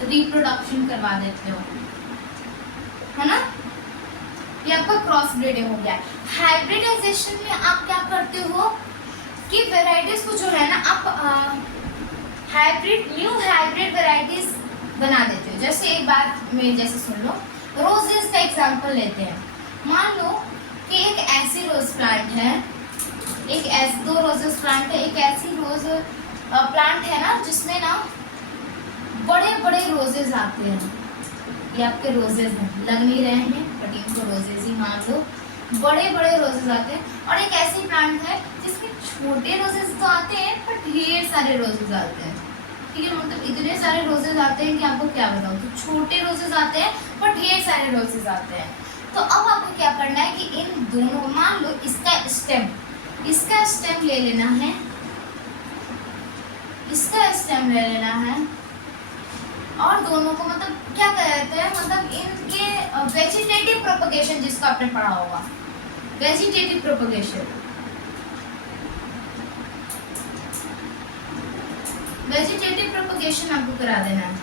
रिप्रोडक्शन करवा देते हो, है ना। ये आपका क्रॉस ब्रीडिंग हो गया। हाइब्रिडाइजेशन में आप क्या करते हो कि वेराइटीज को जो है ना आप न्यू हाइब्रिड वेराइटीज बना देते हो। जैसे एक बात में जैसे सुन लो, रोजेस का एग्जांपल लेते हैं। मान लो कि एक ऐसी रोज प्लांट है, दो रोजेस प्लांट है, एक ऐसी रोज प्लांट है ना जिसमें ना बड़े बड़े रोजेस आते हैं, ये आपके रोजेज हैं, लग नहीं रहे हैं बट इनको रोजेज ही मान लो। बड़े बड़े रोजेज आते हैं और एक ऐसी प्लांट है जिसमें छोटे रोजेज तो आते हैं पर ढेर सारे रोजेज आते हैं। ठीक है, मतलब इतने सारे रोजेज आते हैं कि आपको क्या बताऊं। तो छोटे रोजेज आते हैं पर ढेर सारे रोजेज आते हैं। तो अब आपको क्या करना है कि इन दोनों, मान लो इसका स्टेम ले लेना है, इसका स्टेम ले लेना है और दोनों को मतलब क्या कहते हैं, मतलब इनके वेजिटेटिव प्रोपगेशन, जिसको आपने पढ़ा होगा वेजिटेटिव प्रोपगेशन। वेजिटेटिव प्रोपगेशन आपको करा देना है।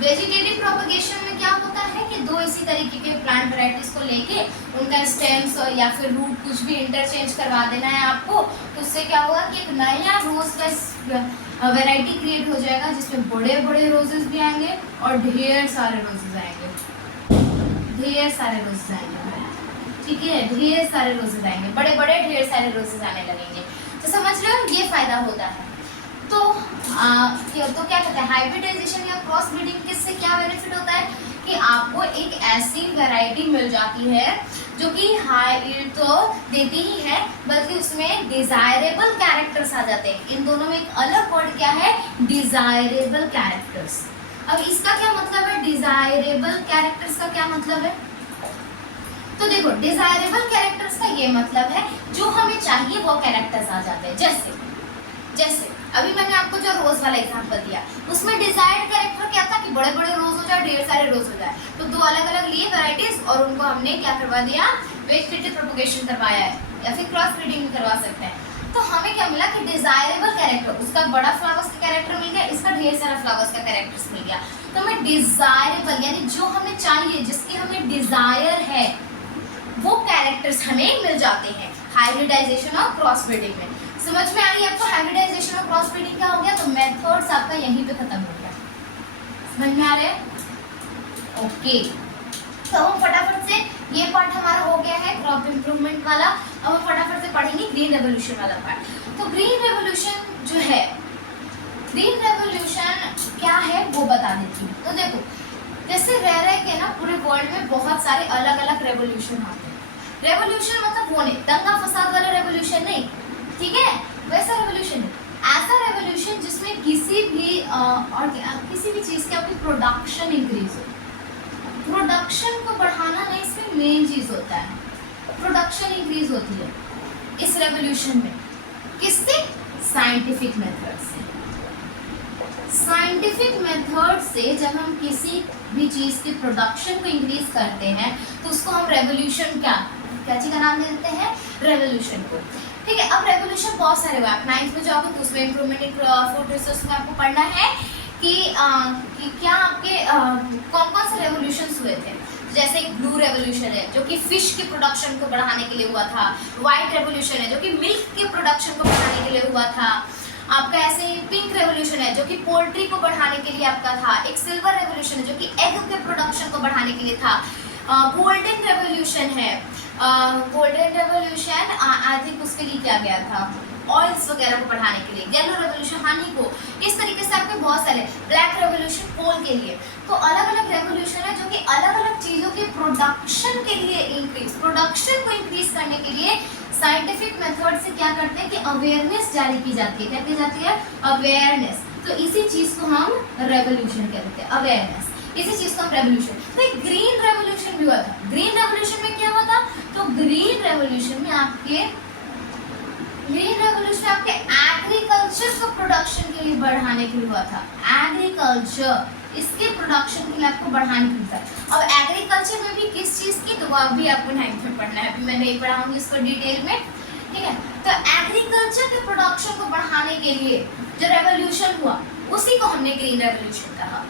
वेजिटेटिव प्रोपगेशन में क्या होता है कि दो इसी तरीके के प्लांट वैरायटीज को लेके उनका स्टेम्स या फिर रूट कुछ भी इंटरचेंज करवा देना है आपको। तो उससे क्या होगा कि एक नया रोज का वैरायटी क्रिएट हो जाएगा जिसमें बड़े बड़े रोजेस भी आएंगे और ढेर सारे रोजेस आएंगे, ढेर सारे रोजेस आएंगे। ठीक है, ढेर सारे रोजेस आएंगे, बड़े बड़े ढेर सारे रोजेस आने लगेंगे। तो समझ रहे हो, ये फायदा होता है। तो क्या कहते हैं, हाइब्रिडाइजेशन या क्रॉस ब्रीडिंग किससे क्या बेनिफिट होता है कि आपको एक ऐसी वैरायटी मिल जाती है जो कि हाई यील्ड तो देती ही है बल्कि उसमें डिजायरेबल कैरेक्टर्स आ जाते हैं। इन दोनों में एक अलग वर्ड क्या है, डिजायरेबल कैरेक्टर्स। अब इसका क्या मतलब है, डिजायरेबल कैरेक्टर्स का क्या मतलब है? तो देखो, डिजायरेबल कैरेक्टर्स का ये मतलब है जो हमें चाहिए वो कैरेक्टर्स आ जाते हैं। जैसे अभी मैंने आपको जो रोज वाला एग्जांपल दिया उसमें डिजायर्ड कैरेक्टर क्या था कि बड़े बड़े रोज हो जाए, ढेर सारे रोज हो जाए। तो दो अलग अलग लिए वैरायटीज और उनको हमने क्या करवा दिया, वेजिटेटिव प्रोपगेशन करवाया है या फिर क्रॉस ब्रीडिंग भी करवा सकते हैं। तो हमें क्या मिला कि डिजायरेबल कैरेक्टर, उसका बड़ा फ्लावर्स का कैरेक्टर मिल गया, इसका ढेर सारा फ्लावर्स का कैरेक्टर्स मिल गया। तो हमें डिजायरेबल यानी जो हमें चाहिए, जिसकी हमें डिजायर है, वो कैरेक्टर्स हमें मिल जाते हैं हाइब्रिडाइजेशन और क्रॉस ब्रीडिंग में। समझ में आ रही है आपको हाइब्रिडाइजेशन और क्रॉस ब्रीडिंग क्या हो गया? तो मेथड्स आपका यहीं पे खत्म हो गया। समझ में आ रहा है? ओके, तो हम फटाफट से ये पार्ट हमारा हो गया है क्रॉप इम्प्रूवमेंट वाला। अब हम फटाफट से पढ़ेंगे ग्रीन रेवोल्यूशन वाला पार्ट। तो ग्रीन रेवोल्यूशन जो है, ग्रीन रेवोल्यूशन क्या है वो बता देती हूँ। तो देखो, जैसे रह के ना पूरे वर्ल्ड में बहुत सारे अलग अलग रेवोल्यूशन आते हैं। रेवोल्यूशन मतलब वो नहीं, दंगा फसाद वाला रेवोल्यूशन नहीं, ठीक है, वैसा रेवोल्यूशन है। ऐसा रेवोल्यूशन जिसमें किसी भी चीज की आपकी प्रोडक्शन इंक्रीज हो। प्रोडक्शन को बढ़ाना नहीं, इसमें मेन चीज होता है प्रोडक्शन इंक्रीज होती है इस रेवोल्यूशन में। किससे? साइंटिफिक मेथड से। साइंटिफिक मेथड से जब हम किसी भी चीज की प्रोडक्शन को इंक्रीज करते हैं तो उसको हम रेवोल्यूशन क्या चीज का नाम देते हैं? रेवोल्यूशन को। ठीक है, अब रेवोल्यूशन बहुत सारे हुए। आप 9th में जाओगे तो उसमें इम्प्रूवमेंट इन फूड रिसोर्स में आपको पढ़ना है कि क्या आपके कौन कौन से रेवोल्यूशंस हुए थे। जैसे एक ब्लू रेवोल्यूशन है जो कि फिश के प्रोडक्शन को बढ़ाने के लिए हुआ था। वाइट रेवोल्यूशन है जो कि मिल्क के प्रोडक्शन को बढ़ाने के लिए हुआ था। आपका ऐसे ही पिंक रेवोल्यूशन है जो कि पोल्ट्री को बढ़ाने के लिए आपका था। एक सिल्वर रेवोल्यूशन है जो कि एग के प्रोडक्शन को बढ़ाने के लिए था। गोल्डन रेवोल्यूशन है, गोल्डन रेवोल्यूशन आई थिंक उसके लिए क्या गया था, ऑयल्स वगैरह को बढ़ाने के लिए। येलो रेवोल्यूशन हनी को। इस तरीके से आपके बहुत सारे। ब्लैक रेवोल्यूशन कोल के लिए। तो अलग अलग रेवोल्यूशन है जो कि अलग अलग चीज़ों के प्रोडक्शन के लिए प्रोडक्शन को इंक्रीज करने के लिए साइंटिफिक मेथड से क्या करते हैं कि अवेयरनेस जारी की जाती है। क्या की जाती है? अवेयरनेस। तो इसी चीज़ को हम रेवोल्यूशन कहते हैं, अवेयरनेस। इसी चीज का रेवोल्यूशन। तो एक ग्रीन रेवोल्यूशन भी हुआ था। ग्रीन रेवोल्यूशन में क्या हुआ था? तो ग्रीन रेवोल्यूशन में आपके एग्रीकल्चर को प्रोडक्शन के लिए बढ़ाने के लिए हुआ था। एग्रीकल्चर इसके प्रोडक्शन के लिए आपको बढ़ाने के लिए था। अब एग्रीकल्चर में भी किस चीज की, तो वो अभी आपको 9th में पढ़ना है, अभी मैं नहीं पढ़ाऊंगी इसको डिटेल में। ठीक है, तो एग्रीकल्चर के प्रोडक्शन को बढ़ाने के लिए जो रेवोल्यूशन हुआ उसी को हमने ग्रीन रेवोल्यूशन कहा।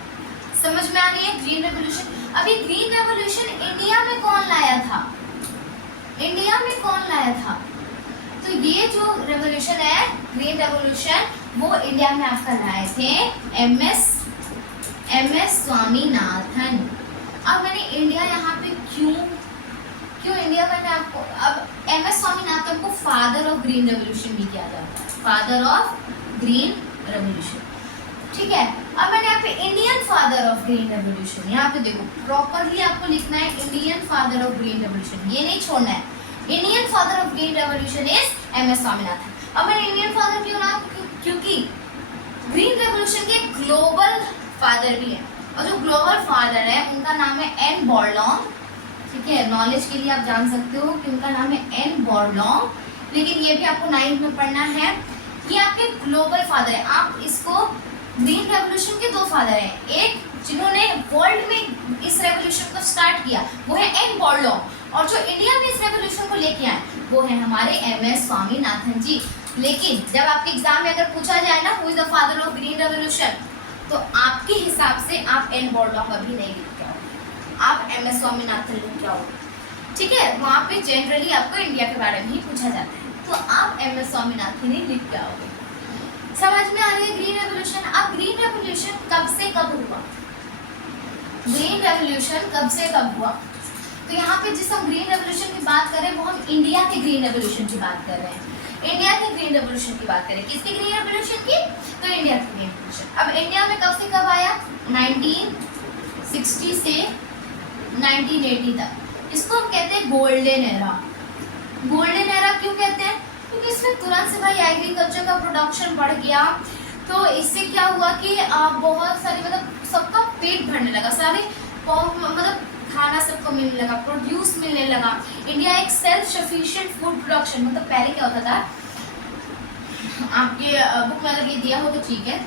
समझ में आ रही है? Green revolution. अभी ग्रीन रेवोल्यूशन इंडिया में कौन लाया था? इंडिया में कौन लाया था? तो ये जो रेवोल्यूशन है ग्रीन रेवोल्यूशन, वो इंडिया में आपका लाए थे एम.एस. स्वामीनाथन। अब मैंने इंडिया यहाँ पे क्यों इंडिया मैंने आपको, अब एम.एस. स्वामीनाथन को फादर ऑफ ग्रीन रेवोल्यूशन भी किया जाता है, फादर ऑफ ग्रीन रेवोल्यूशन। ठीक है, अब मैंने यहाँ पे Indian father of green revolution, यहाँ पे देखो प्रॉपरली आपको लिखना है Indian father of green revolution, ये नहीं छोड़ना है। Indian father of green revolution is M S. Swaminathan. अब मैंने इंडियन फादर क्यों नाम, क्योंकि ग्रीन रेवोल्यूशन के ग्लोबल फादर भी है, और जो ग्लोबल फादर है उनका नाम है एन बॉर्लॉन्ग। ठीक है, नॉलेज के लिए आप जान सकते हो कि उनका नाम है एन बॉर्लॉन्ग, लेकिन ये भी आपको 9th में पढ़ना है। ये आपके ग्लोबल फादर है। आप इसको, ग्रीन रेवोल्यूशन के 2 फादर हैं, एक जिन्होंने वर्ल्ड में इस रेवोल्यूशन को स्टार्ट किया वो है एन बॉर्लॉन्ग, और जो इंडिया में इस रेवोल्यूशन को लेके आए वो है हमारे एम.एस. स्वामीनाथन जी। लेकिन जब आपके एग्जाम में अगर पूछा जाए ना who is the father of green revolution, तो आपके हिसाब से आप एन बॉर्लॉन्ग अभी नहीं लिख के आओगे, आप एम.एस. स्वामीनाथन लिख के आओगे। ठीक है, वहाँ पे जनरली आपको इंडिया के बारे में ही पूछा जाता है, तो आप एम.एस. स्वामीनाथन ही लिख के आओगे। समझ में आ रही है ग्रीन रेवोल्यूशन। अब ग्रीन रेवोल्यूशन कब से कब हुआ, ग्रीन रेवोल्यूशन कब से कब हुआ, तो यहाँ पे जिस हम ग्रीन रेवोल्यूशन की बात कर रहे हैं वो हम इंडिया के ग्रीन रेवोल्यूशन की बात कर रहे हैं। इंडिया के ग्रीन रेवोल्यूशन की बात करें, किसकी ग्रीन रेवोल्यूशन की, तो इंडिया की ग्रीन रेवोल्यूशन। अब इंडिया में कब से कब आया, 1960 से 1980 तक। इसको हम कहते हैं गोल्डन एरा। गोल्डन एरा क्यों कहते हैं, क्योंकि इसमें तुरंत से भाई एग्रीकल्चर का प्रोडक्शन बढ़ गया, तो इससे क्या हुआ कि बहुत सारी मतलब सबका पेट भरने लगा, सारे मतलब खाना सबको मिलने लगा, प्रोड्यूस मिलने लगा। इंडिया एक सेल्फ सफिशिएंट फूड प्रोडक्शन, मतलब पहले क्या होता था, आपके बुक में अगर ये दिया हो तो ठीक है,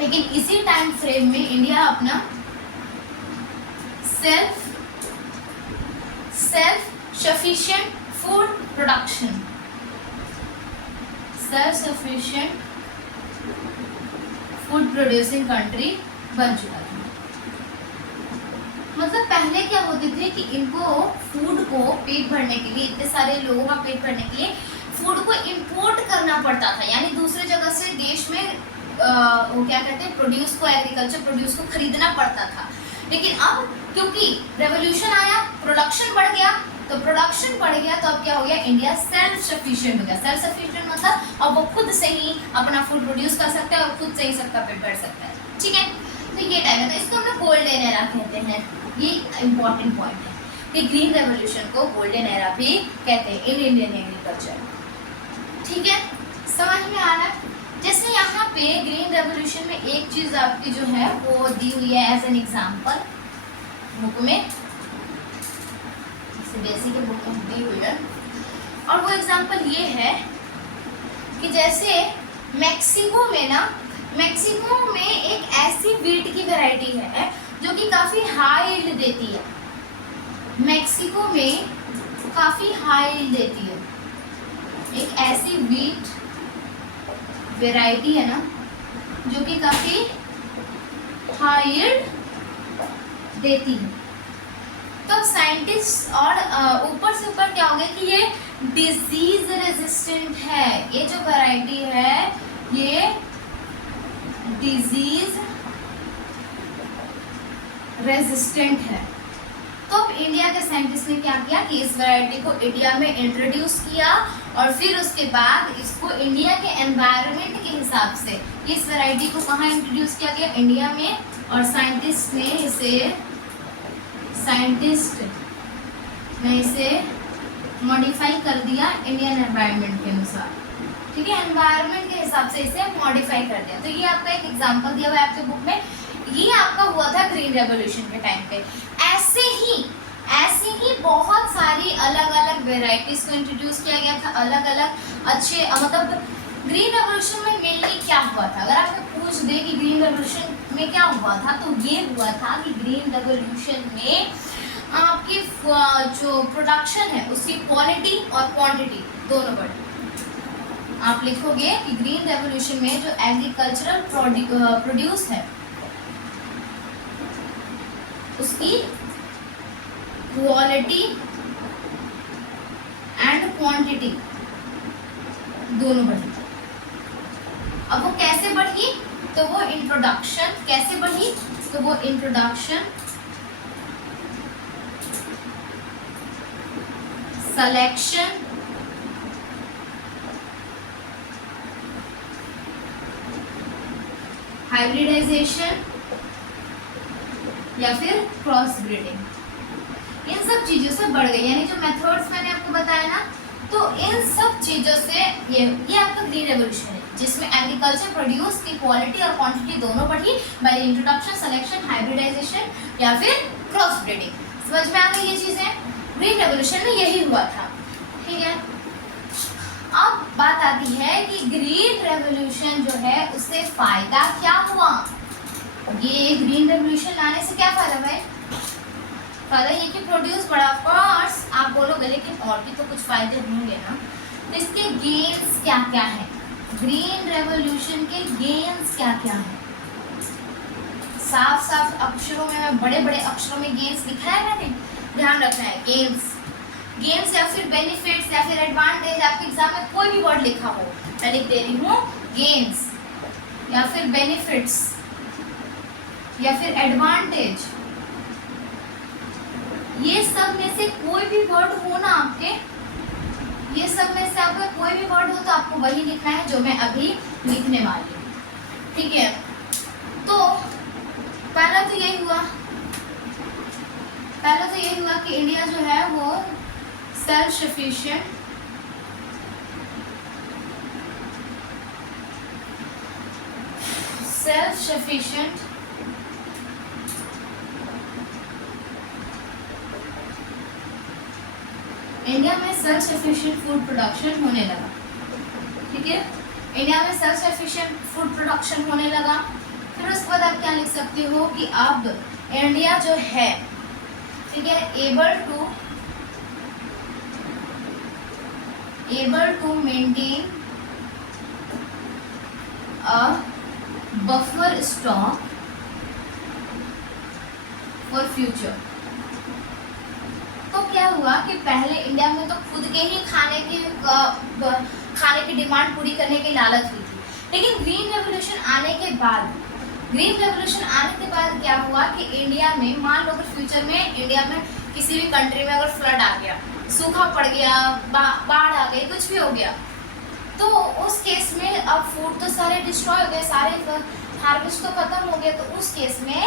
लेकिन इसी टाइम फ्रेम में इंडिया अपना self sufficient food production, self sufficient food producing country बन चुका था। मतलब पहले क्या होते थे कि इनको फूड को पेट भरने के लिए, इतने सारे लोगों का पेट भरने के लिए फूड को इंपोर्ट करना पड़ता था, यानी दूसरे जगह से देश में वो क्या कहते हैं प्रोड्यूस को, एग्रीकल्चर प्रोड्यूस को खरीदना पड़ता था। लेकिन अब क्योंकि रेवोल्यूशन आया, प्रोडक्शन बढ़ गया, तो प्रोडक्शन बढ़ गया तो अब क्या हो गया, इंडिया सेल्फ सफिशिएंट हो गया। सेल्फ सफिशिएंट मतलब अब वो खुद से ही अपना फूड प्रोड्यूस कर सकता है और खुद से ही सबका पेट भर सकता है। ठीक है, तो ये टाइम है, तो इसको हम लोग गोल्डन एरा कहते हैं। ये इम्पॉर्टेंट पॉइंट है कि ग्रीन रेवोल्यूशन को गोल्डन एरा भी कहते हैं इन इंडियन एग्रीकल्चर। ठीक है, समझ में आ रहा है। जैसे यहाँ पे ग्रीन रेवोल्यूशन में एक चीज आपकी जो है वो दी हुई है एज एन एग्जाम्पल बुक में, बेसिक बुक में दी हुई है, और वो एग्जाम्पल ये है कि जैसे मैक्सिको में ना, मैक्सिको में एक ऐसी वीट की वैरायटी है जो कि काफ़ी हाई यील्ड देती है। मैक्सिको में काफ़ी हाई यील्ड देती है, एक ऐसी वीट वैरायटी है ना जो कि काफ़ी हाई यील्ड देती है। तो साइंटिस्ट और ऊपर से ऊपर क्या हो गया कि ये डिजीज रेजिस्टेंट है, ये जो वैरायटी है ये डिजीज रेजिस्टेंट है। तो अब इंडिया के साइंटिस्ट ने क्या किया कि इस वैरायटी को इंडिया में इंट्रोड्यूस किया, और फिर उसके बाद इसको इंडिया के एनवायरनमेंट के हिसाब से इस वैरायटी को कहाँ इंट्रोड्यूस किया गया, इंडिया में, और साइंटिस्ट ने इसे मॉडिफाई कर दिया इंडियन एनवायरनमेंट के अनुसार। ठीक है, एनवायरनमेंट के हिसाब से इसे मॉडिफाई कर दिया। तो ये आपका एक एग्जांपल दिया हुआ है आपके बुक में, ये आपका हुआ था ग्रीन रेवोल्यूशन के टाइम पे। ऐसे ही बहुत सारी अलग अलग वेराइटीज को इंट्रोड्यूस किया गया था, अलग अलग अच्छे, मतलब ग्रीन रेवोल्यूशन में मेनली क्या हुआ था, अगर आपको पूछ दे कि ग्रीन रेवोल्यूशन में क्या हुआ था, तो ये हुआ था कि ग्रीन रेवोल्यूशन में आपकी जो प्रोडक्शन है उसकी क्वालिटी और क्वांटिटी दोनों बढ़ी। आप लिखोगे कि ग्रीन रेवोल्यूशन में जो एग्रीकल्चरल प्रोड्यूस है उसकी क्वालिटी एंड क्वांटिटी दोनों बढ़ी। अब वो कैसे बढ़ी, तो वो इंट्रोडक्शन, कैसे बढ़ी, तो वो इंट्रोडक्शन, सलेक्शन, हाइब्रिडाइजेशन या फिर क्रॉस ब्रीडिंग, इन सब चीज़ों से बढ़ गई। यानी जो मेथड्स मैंने आपको बताया ना, तो इन सब चीज़ों से ये आपका ग्रीन रेवोल्यूशन है, जिसमें एग्रीकल्चर प्रोड्यूस की क्वालिटी और क्वांटिटी दोनों बढ़ी by the introduction, selection, hybridization या फिर क्रॉस ब्रीडिंग। समझ में आ गई ये चीज़ें? ग्रीन रेवोल्यूशन में यही हुआ था। ठीक है, अब बात आती है कि ग्रीन रेवोल्यूशन जो है उससे फायदा क्या हुआ। ये ग्रीन रेवोल्यूशन लाने से क्या फायदा भाई? फायदा ये कि प्रोड्यूस बढ़ा, ऑफ कोर्स आप बोलोगे, लेकिन और भी तो कुछ फायदे होंगे ना। तो इसके गेन्स क्या क्या है? ग्रीन रेवोल्यूशन के गेन्स क्या क्या है? साफ साफ अक्षरों में, मैं बड़े बड़े अक्षरों में गेन्स लिखा है मैंने, ध्यान रखना है। गेन्स या फिर बेनिफिट्स या फिर एडवांटेज, आपके एग्जाम में कोई भी वर्ड लिखा हो, मैं लिख दे रही हूँ गेन्स या फिर बेनिफिट्स या फिर एडवांटेज, ये सब में से कोई भी वर्ड हो ना आपके, ये सब में से आपका कोई भी वर्ड हो तो आपको वही लिखना है जो मैं अभी लिखने वाली हूँ। ठीक है, तो पहला तो यही हुआ कि इंडिया जो है वो सेल्फ सफिशिएंट इंडिया में सेल्फ सफिशिएंट फूड प्रोडक्शन होने लगा। ठीक है, इंडिया में सेल्फ सफिशिएंट फूड प्रोडक्शन होने लगा। फिर उसके बाद आप क्या लिख सकते हो कि अब इंडिया जो है, ठीक है, able to maintain a buffer stock for future. तो क्या हुआ कि पहले इंडिया में तो खुद के ही खाने की डिमांड पूरी करने की लालच हुई थी, लेकिन ग्रीन रेवोल्यूशन आने के बाद क्या हुआ कि इंडिया में, मान लो अगर फ्यूचर में इंडिया में किसी भी कंट्री में अगर फ्लड आ गया, सूखा पड़ गया, बाढ़ आ गई, कुछ भी हो गया, तो उस केस में अब फूड तो सारे डिस्ट्रॉय हो गए, सारे हार्वेस्ट तो खत्म हो गया। तो उस केस में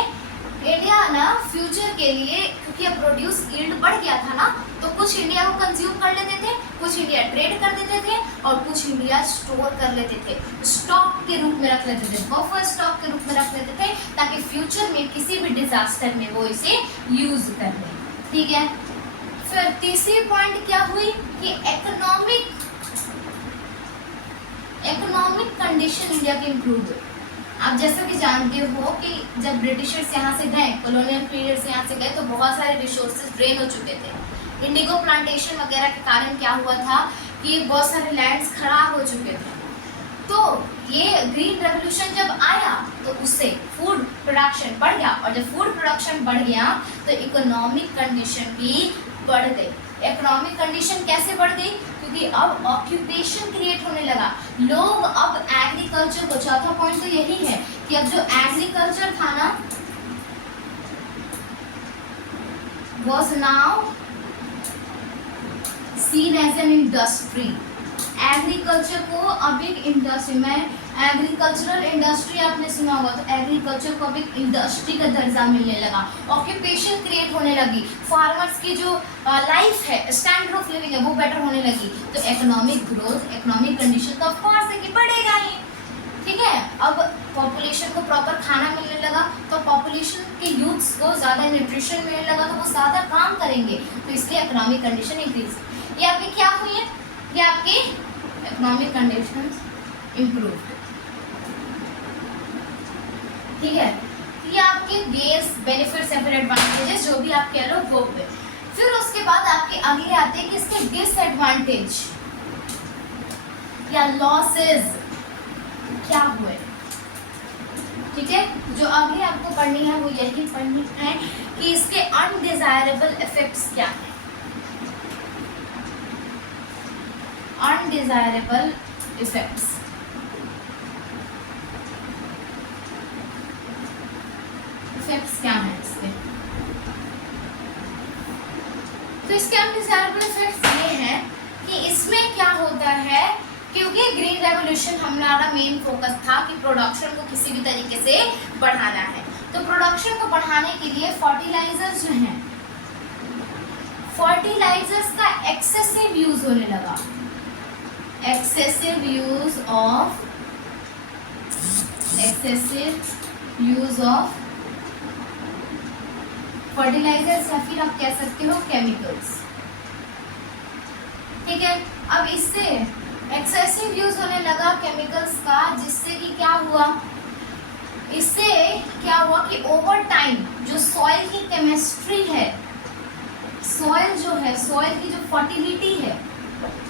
इंडिया ना फ्यूचर के लिए, क्योंकि अब प्रोड्यूस यील्ड बढ़ गया था ना, तो कुछ इंडिया को कंज्यूम कर लेते थे, कुछ इंडिया ट्रेड कर देते थे और कुछ इंडिया स्टोर कर लेते थे, स्टॉक के रूप में रख लेते थे, बफर स्टॉक के रूप में रख लेते थे, ताकि फ्यूचर में किसी भी डिजास्टर में वो इसे यूज कर ले। ठीक है, फिर तीसरी पॉइंट क्या हुई कि इकोनॉमिक कंडीशन इंडिया की इम्प्रूव हुई। आप जैसा कि जानते हो कि जब ब्रिटिशर्स यहाँ से गए, कॉलोनियल पीरियड से यहाँ से गए, तो बहुत सारे रिसोर्सेज ड्रेन हो चुके थे। इंडिगो प्लांटेशन वगैरह के कारण क्या हुआ था कि बहुत सारे लैंड्स खराब हो चुके थे। तो ये ग्रीन रेवोल्यूशन जब आया तो उससे फूड प्रोडक्शन बढ़ गया, और जब फूड प्रोडक्शन बढ़ गया तो इकोनॉमिक कंडीशन भी बढ़ गई। इकोनॉमिक कंडीशन कैसे बढ़ गई? क्योंकि अब ऑक्यूपेशन क्रिएट होने लगा, लोग अब एग्रीकल्चर को, चौथा पॉइंट तो यही है कि अब जो एग्रीकल्चर था ना, was now seen as an industry। Agriculture को अब एक इंडस्ट्री में, एग्रीकल्चरल इंडस्ट्री आपने सुना होगा, तो एग्रीकल्चर को अब एक इंडस्ट्री का दर्जा मिलने लगा, ऑक्यूपेशन क्रिएट होने लगी, फार्मर्स की जो लाइफ है, स्टैंडर्ड ऑफ लिविंग है, वो बेटर होने लगी। तो इकोनॉमिक ग्रोथ, इकोनॉमिक कंडीशन तो ऑफ कोर्स है कि बढ़ेगा ही। ठीक है, अब पॉपुलेशन को प्रॉपर खाना मिलने लगा, तो पॉपुलेशन के यूथ्स को ज़्यादा न्यूट्रिशन मिलने लगा, तो वो ज़्यादा काम करेंगे, तो इसलिए इकोनॉमिक कंडीशन इंक्रीज। ये आपकी क्या हुई है? ये आपकी इकोनॉमिक कंडीशंस इम्प्रूव्ड। ठीक है, ये आपके गेन्स, बेनिफिट्स या फिर एडवांटेजेस, जो भी आप कह लो वो हुए। फिर उसके बाद आपके अगले आते हैं कि इसके डिसएडवांटेज या लॉसेस क्या हुए। ठीक है, जो आगे आपको पढ़नी है वो यही पढ़नी है कि इसके अनडिजायरेबल इफेक्ट्स क्या हैं। अनडिजायरेबल इफेक्ट्स, क्या हैं इसके? तो इसके अनडिजायरेबल इफेक्ट्स ये हैं कि इसमें क्या होता है क्योंकि ग्रीन रेवोल्यूशन हमारा मेन फोकस था कि प्रोडक्शन को किसी भी तरीके से बढ़ाना है। तो प्रोडक्शन को बढ़ाने के लिए फर्टिलाइजर्स जो हैं, फर्टिलाइजर्स का एक्सेसिव यूज होने लगा, excessive use of fertilizers या फिर आप कह सकते हो केमिकल्स। ठीक है, अब इससे एक्सेसिव यूज होने लगा केमिकल्स का, जिससे कि क्या हुआ, इससे क्या हुआ कि ओवर टाइम जो सॉइल की केमिस्ट्री है, सॉइल जो है, सॉइल की जो फर्टिलिटी है,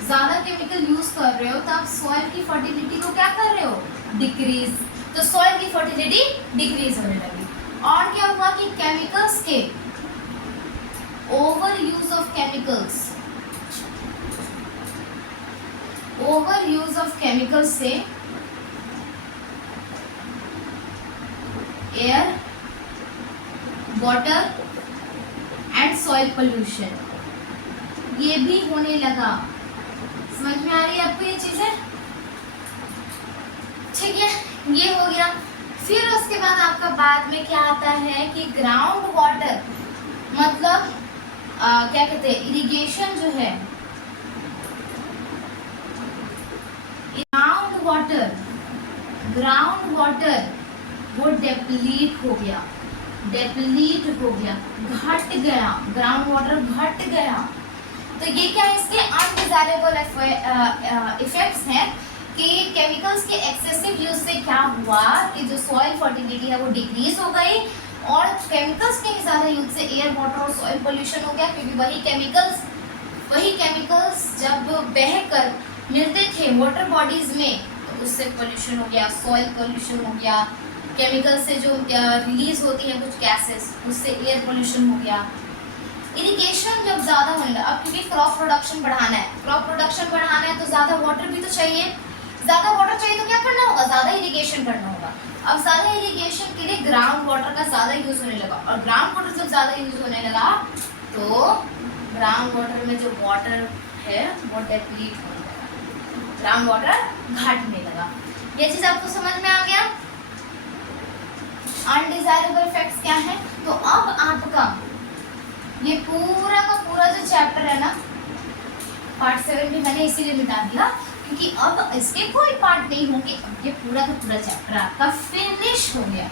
ज्यादा केमिकल यूज कर रहे हो तो आप सॉइल की फर्टिलिटी को क्या कर रहे हो, डिक्रीज। तो सॉइल की फर्टिलिटी डिक्रीज होने लगी। और क्या हुआ कि केमिकल्स के over use of chemicals, over use of chemicals से air, water and soil pollution ये भी होने लगा। समझ में आ रही है आपको ये चीजें? ठीक है, ये हो गया। फिर उसके बाद आपका बाद में क्या आता है कि ग्राउंड वाटर, मतलब क्या कहते हैं, इरिगेशन जो है, ग्राउंड वाटर वो डेप्लीट हो गया, घट गया, ग्राउंड वाटर घट गया। तो ये क्या है, इसके अनडिजायरेबल इफेक्ट्स हैं कि केमिकल्स के एक्सेसिव यूज से क्या हुआ कि जो सॉइल फर्टिलिटी है वो डिक्रीज हो गई, और केमिकल्स के ज़्यादा यूज से एयर, वाटर और सॉइल पोल्यूशन हो गया, क्योंकि वही केमिकल्स जब बहकर मिलते थे वाटर बॉडीज में तो उससे पोल्यूशन हो गया, सॉइल पोल्यूशन हो गया, केमिकल से जो रिलीज होती है कुछ गैसेस उससे एयर पोल्यूशन हो गया। इरिगेशन जब ज़्यादा होने लगा, अब क्योंकि क्रॉप प्रोडक्शन बढ़ाना है तो ज़्यादा वाटर भी तो चाहिए, ज़्यादा वाटर चाहिए तो क्या करना होगा, ज़्यादा इरिगेशन करना होगा। अब ज़्यादा इरिगेशन के लिए ग्राउंड वाटर का ज़्यादा यूज़ होने लगा, और ग्राउंड वाटर जब ज़्यादा यूज़ होने लगा तो ग्राउंड वाटर में जो वाटर है वो डेप्लीट होने लगा, ग्राउंड वाटर घटने लगा। ये चीज़ आपको समझ में आ गया? अनडिजायरेबल इफेक्ट्स क्या है? तो अब आपका ये पूरा का पूरा जो चैप्टर है ना, पार्ट 7 भी मैंने इसीलिए मिटा दिया क्योंकि अब इसके कोई पार्ट नहीं होंगे। अब ये पूरा का पूरा चैप्टर आपका फिनिश हो गया।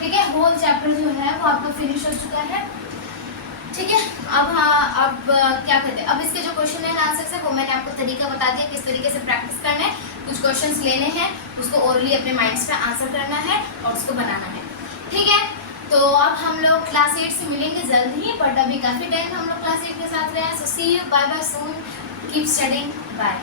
ठीक है, होल चैप्टर जो है वो आपका फिनिश हो चुका है। ठीक है, अब क्या कहते हैं, अब इसके जो क्वेश्चन एंड आंसर्स है वो मैंने आपको तरीका बता दिया किस तरीके से प्रैक्टिस करना है। कुछ क्वेश्चंस लेने हैं, उसको ओरली अपने माइंड्स में आंसर करना है और उसको बनाना है। ठीक है, तो अब हम लोग क्लास 8 से मिलेंगे जल्द ही, बट अभी काफ़ी टाइम हम लोग क्लास 8 के साथ रहे हैं। So see you, bye bye soon, keep studying, bye.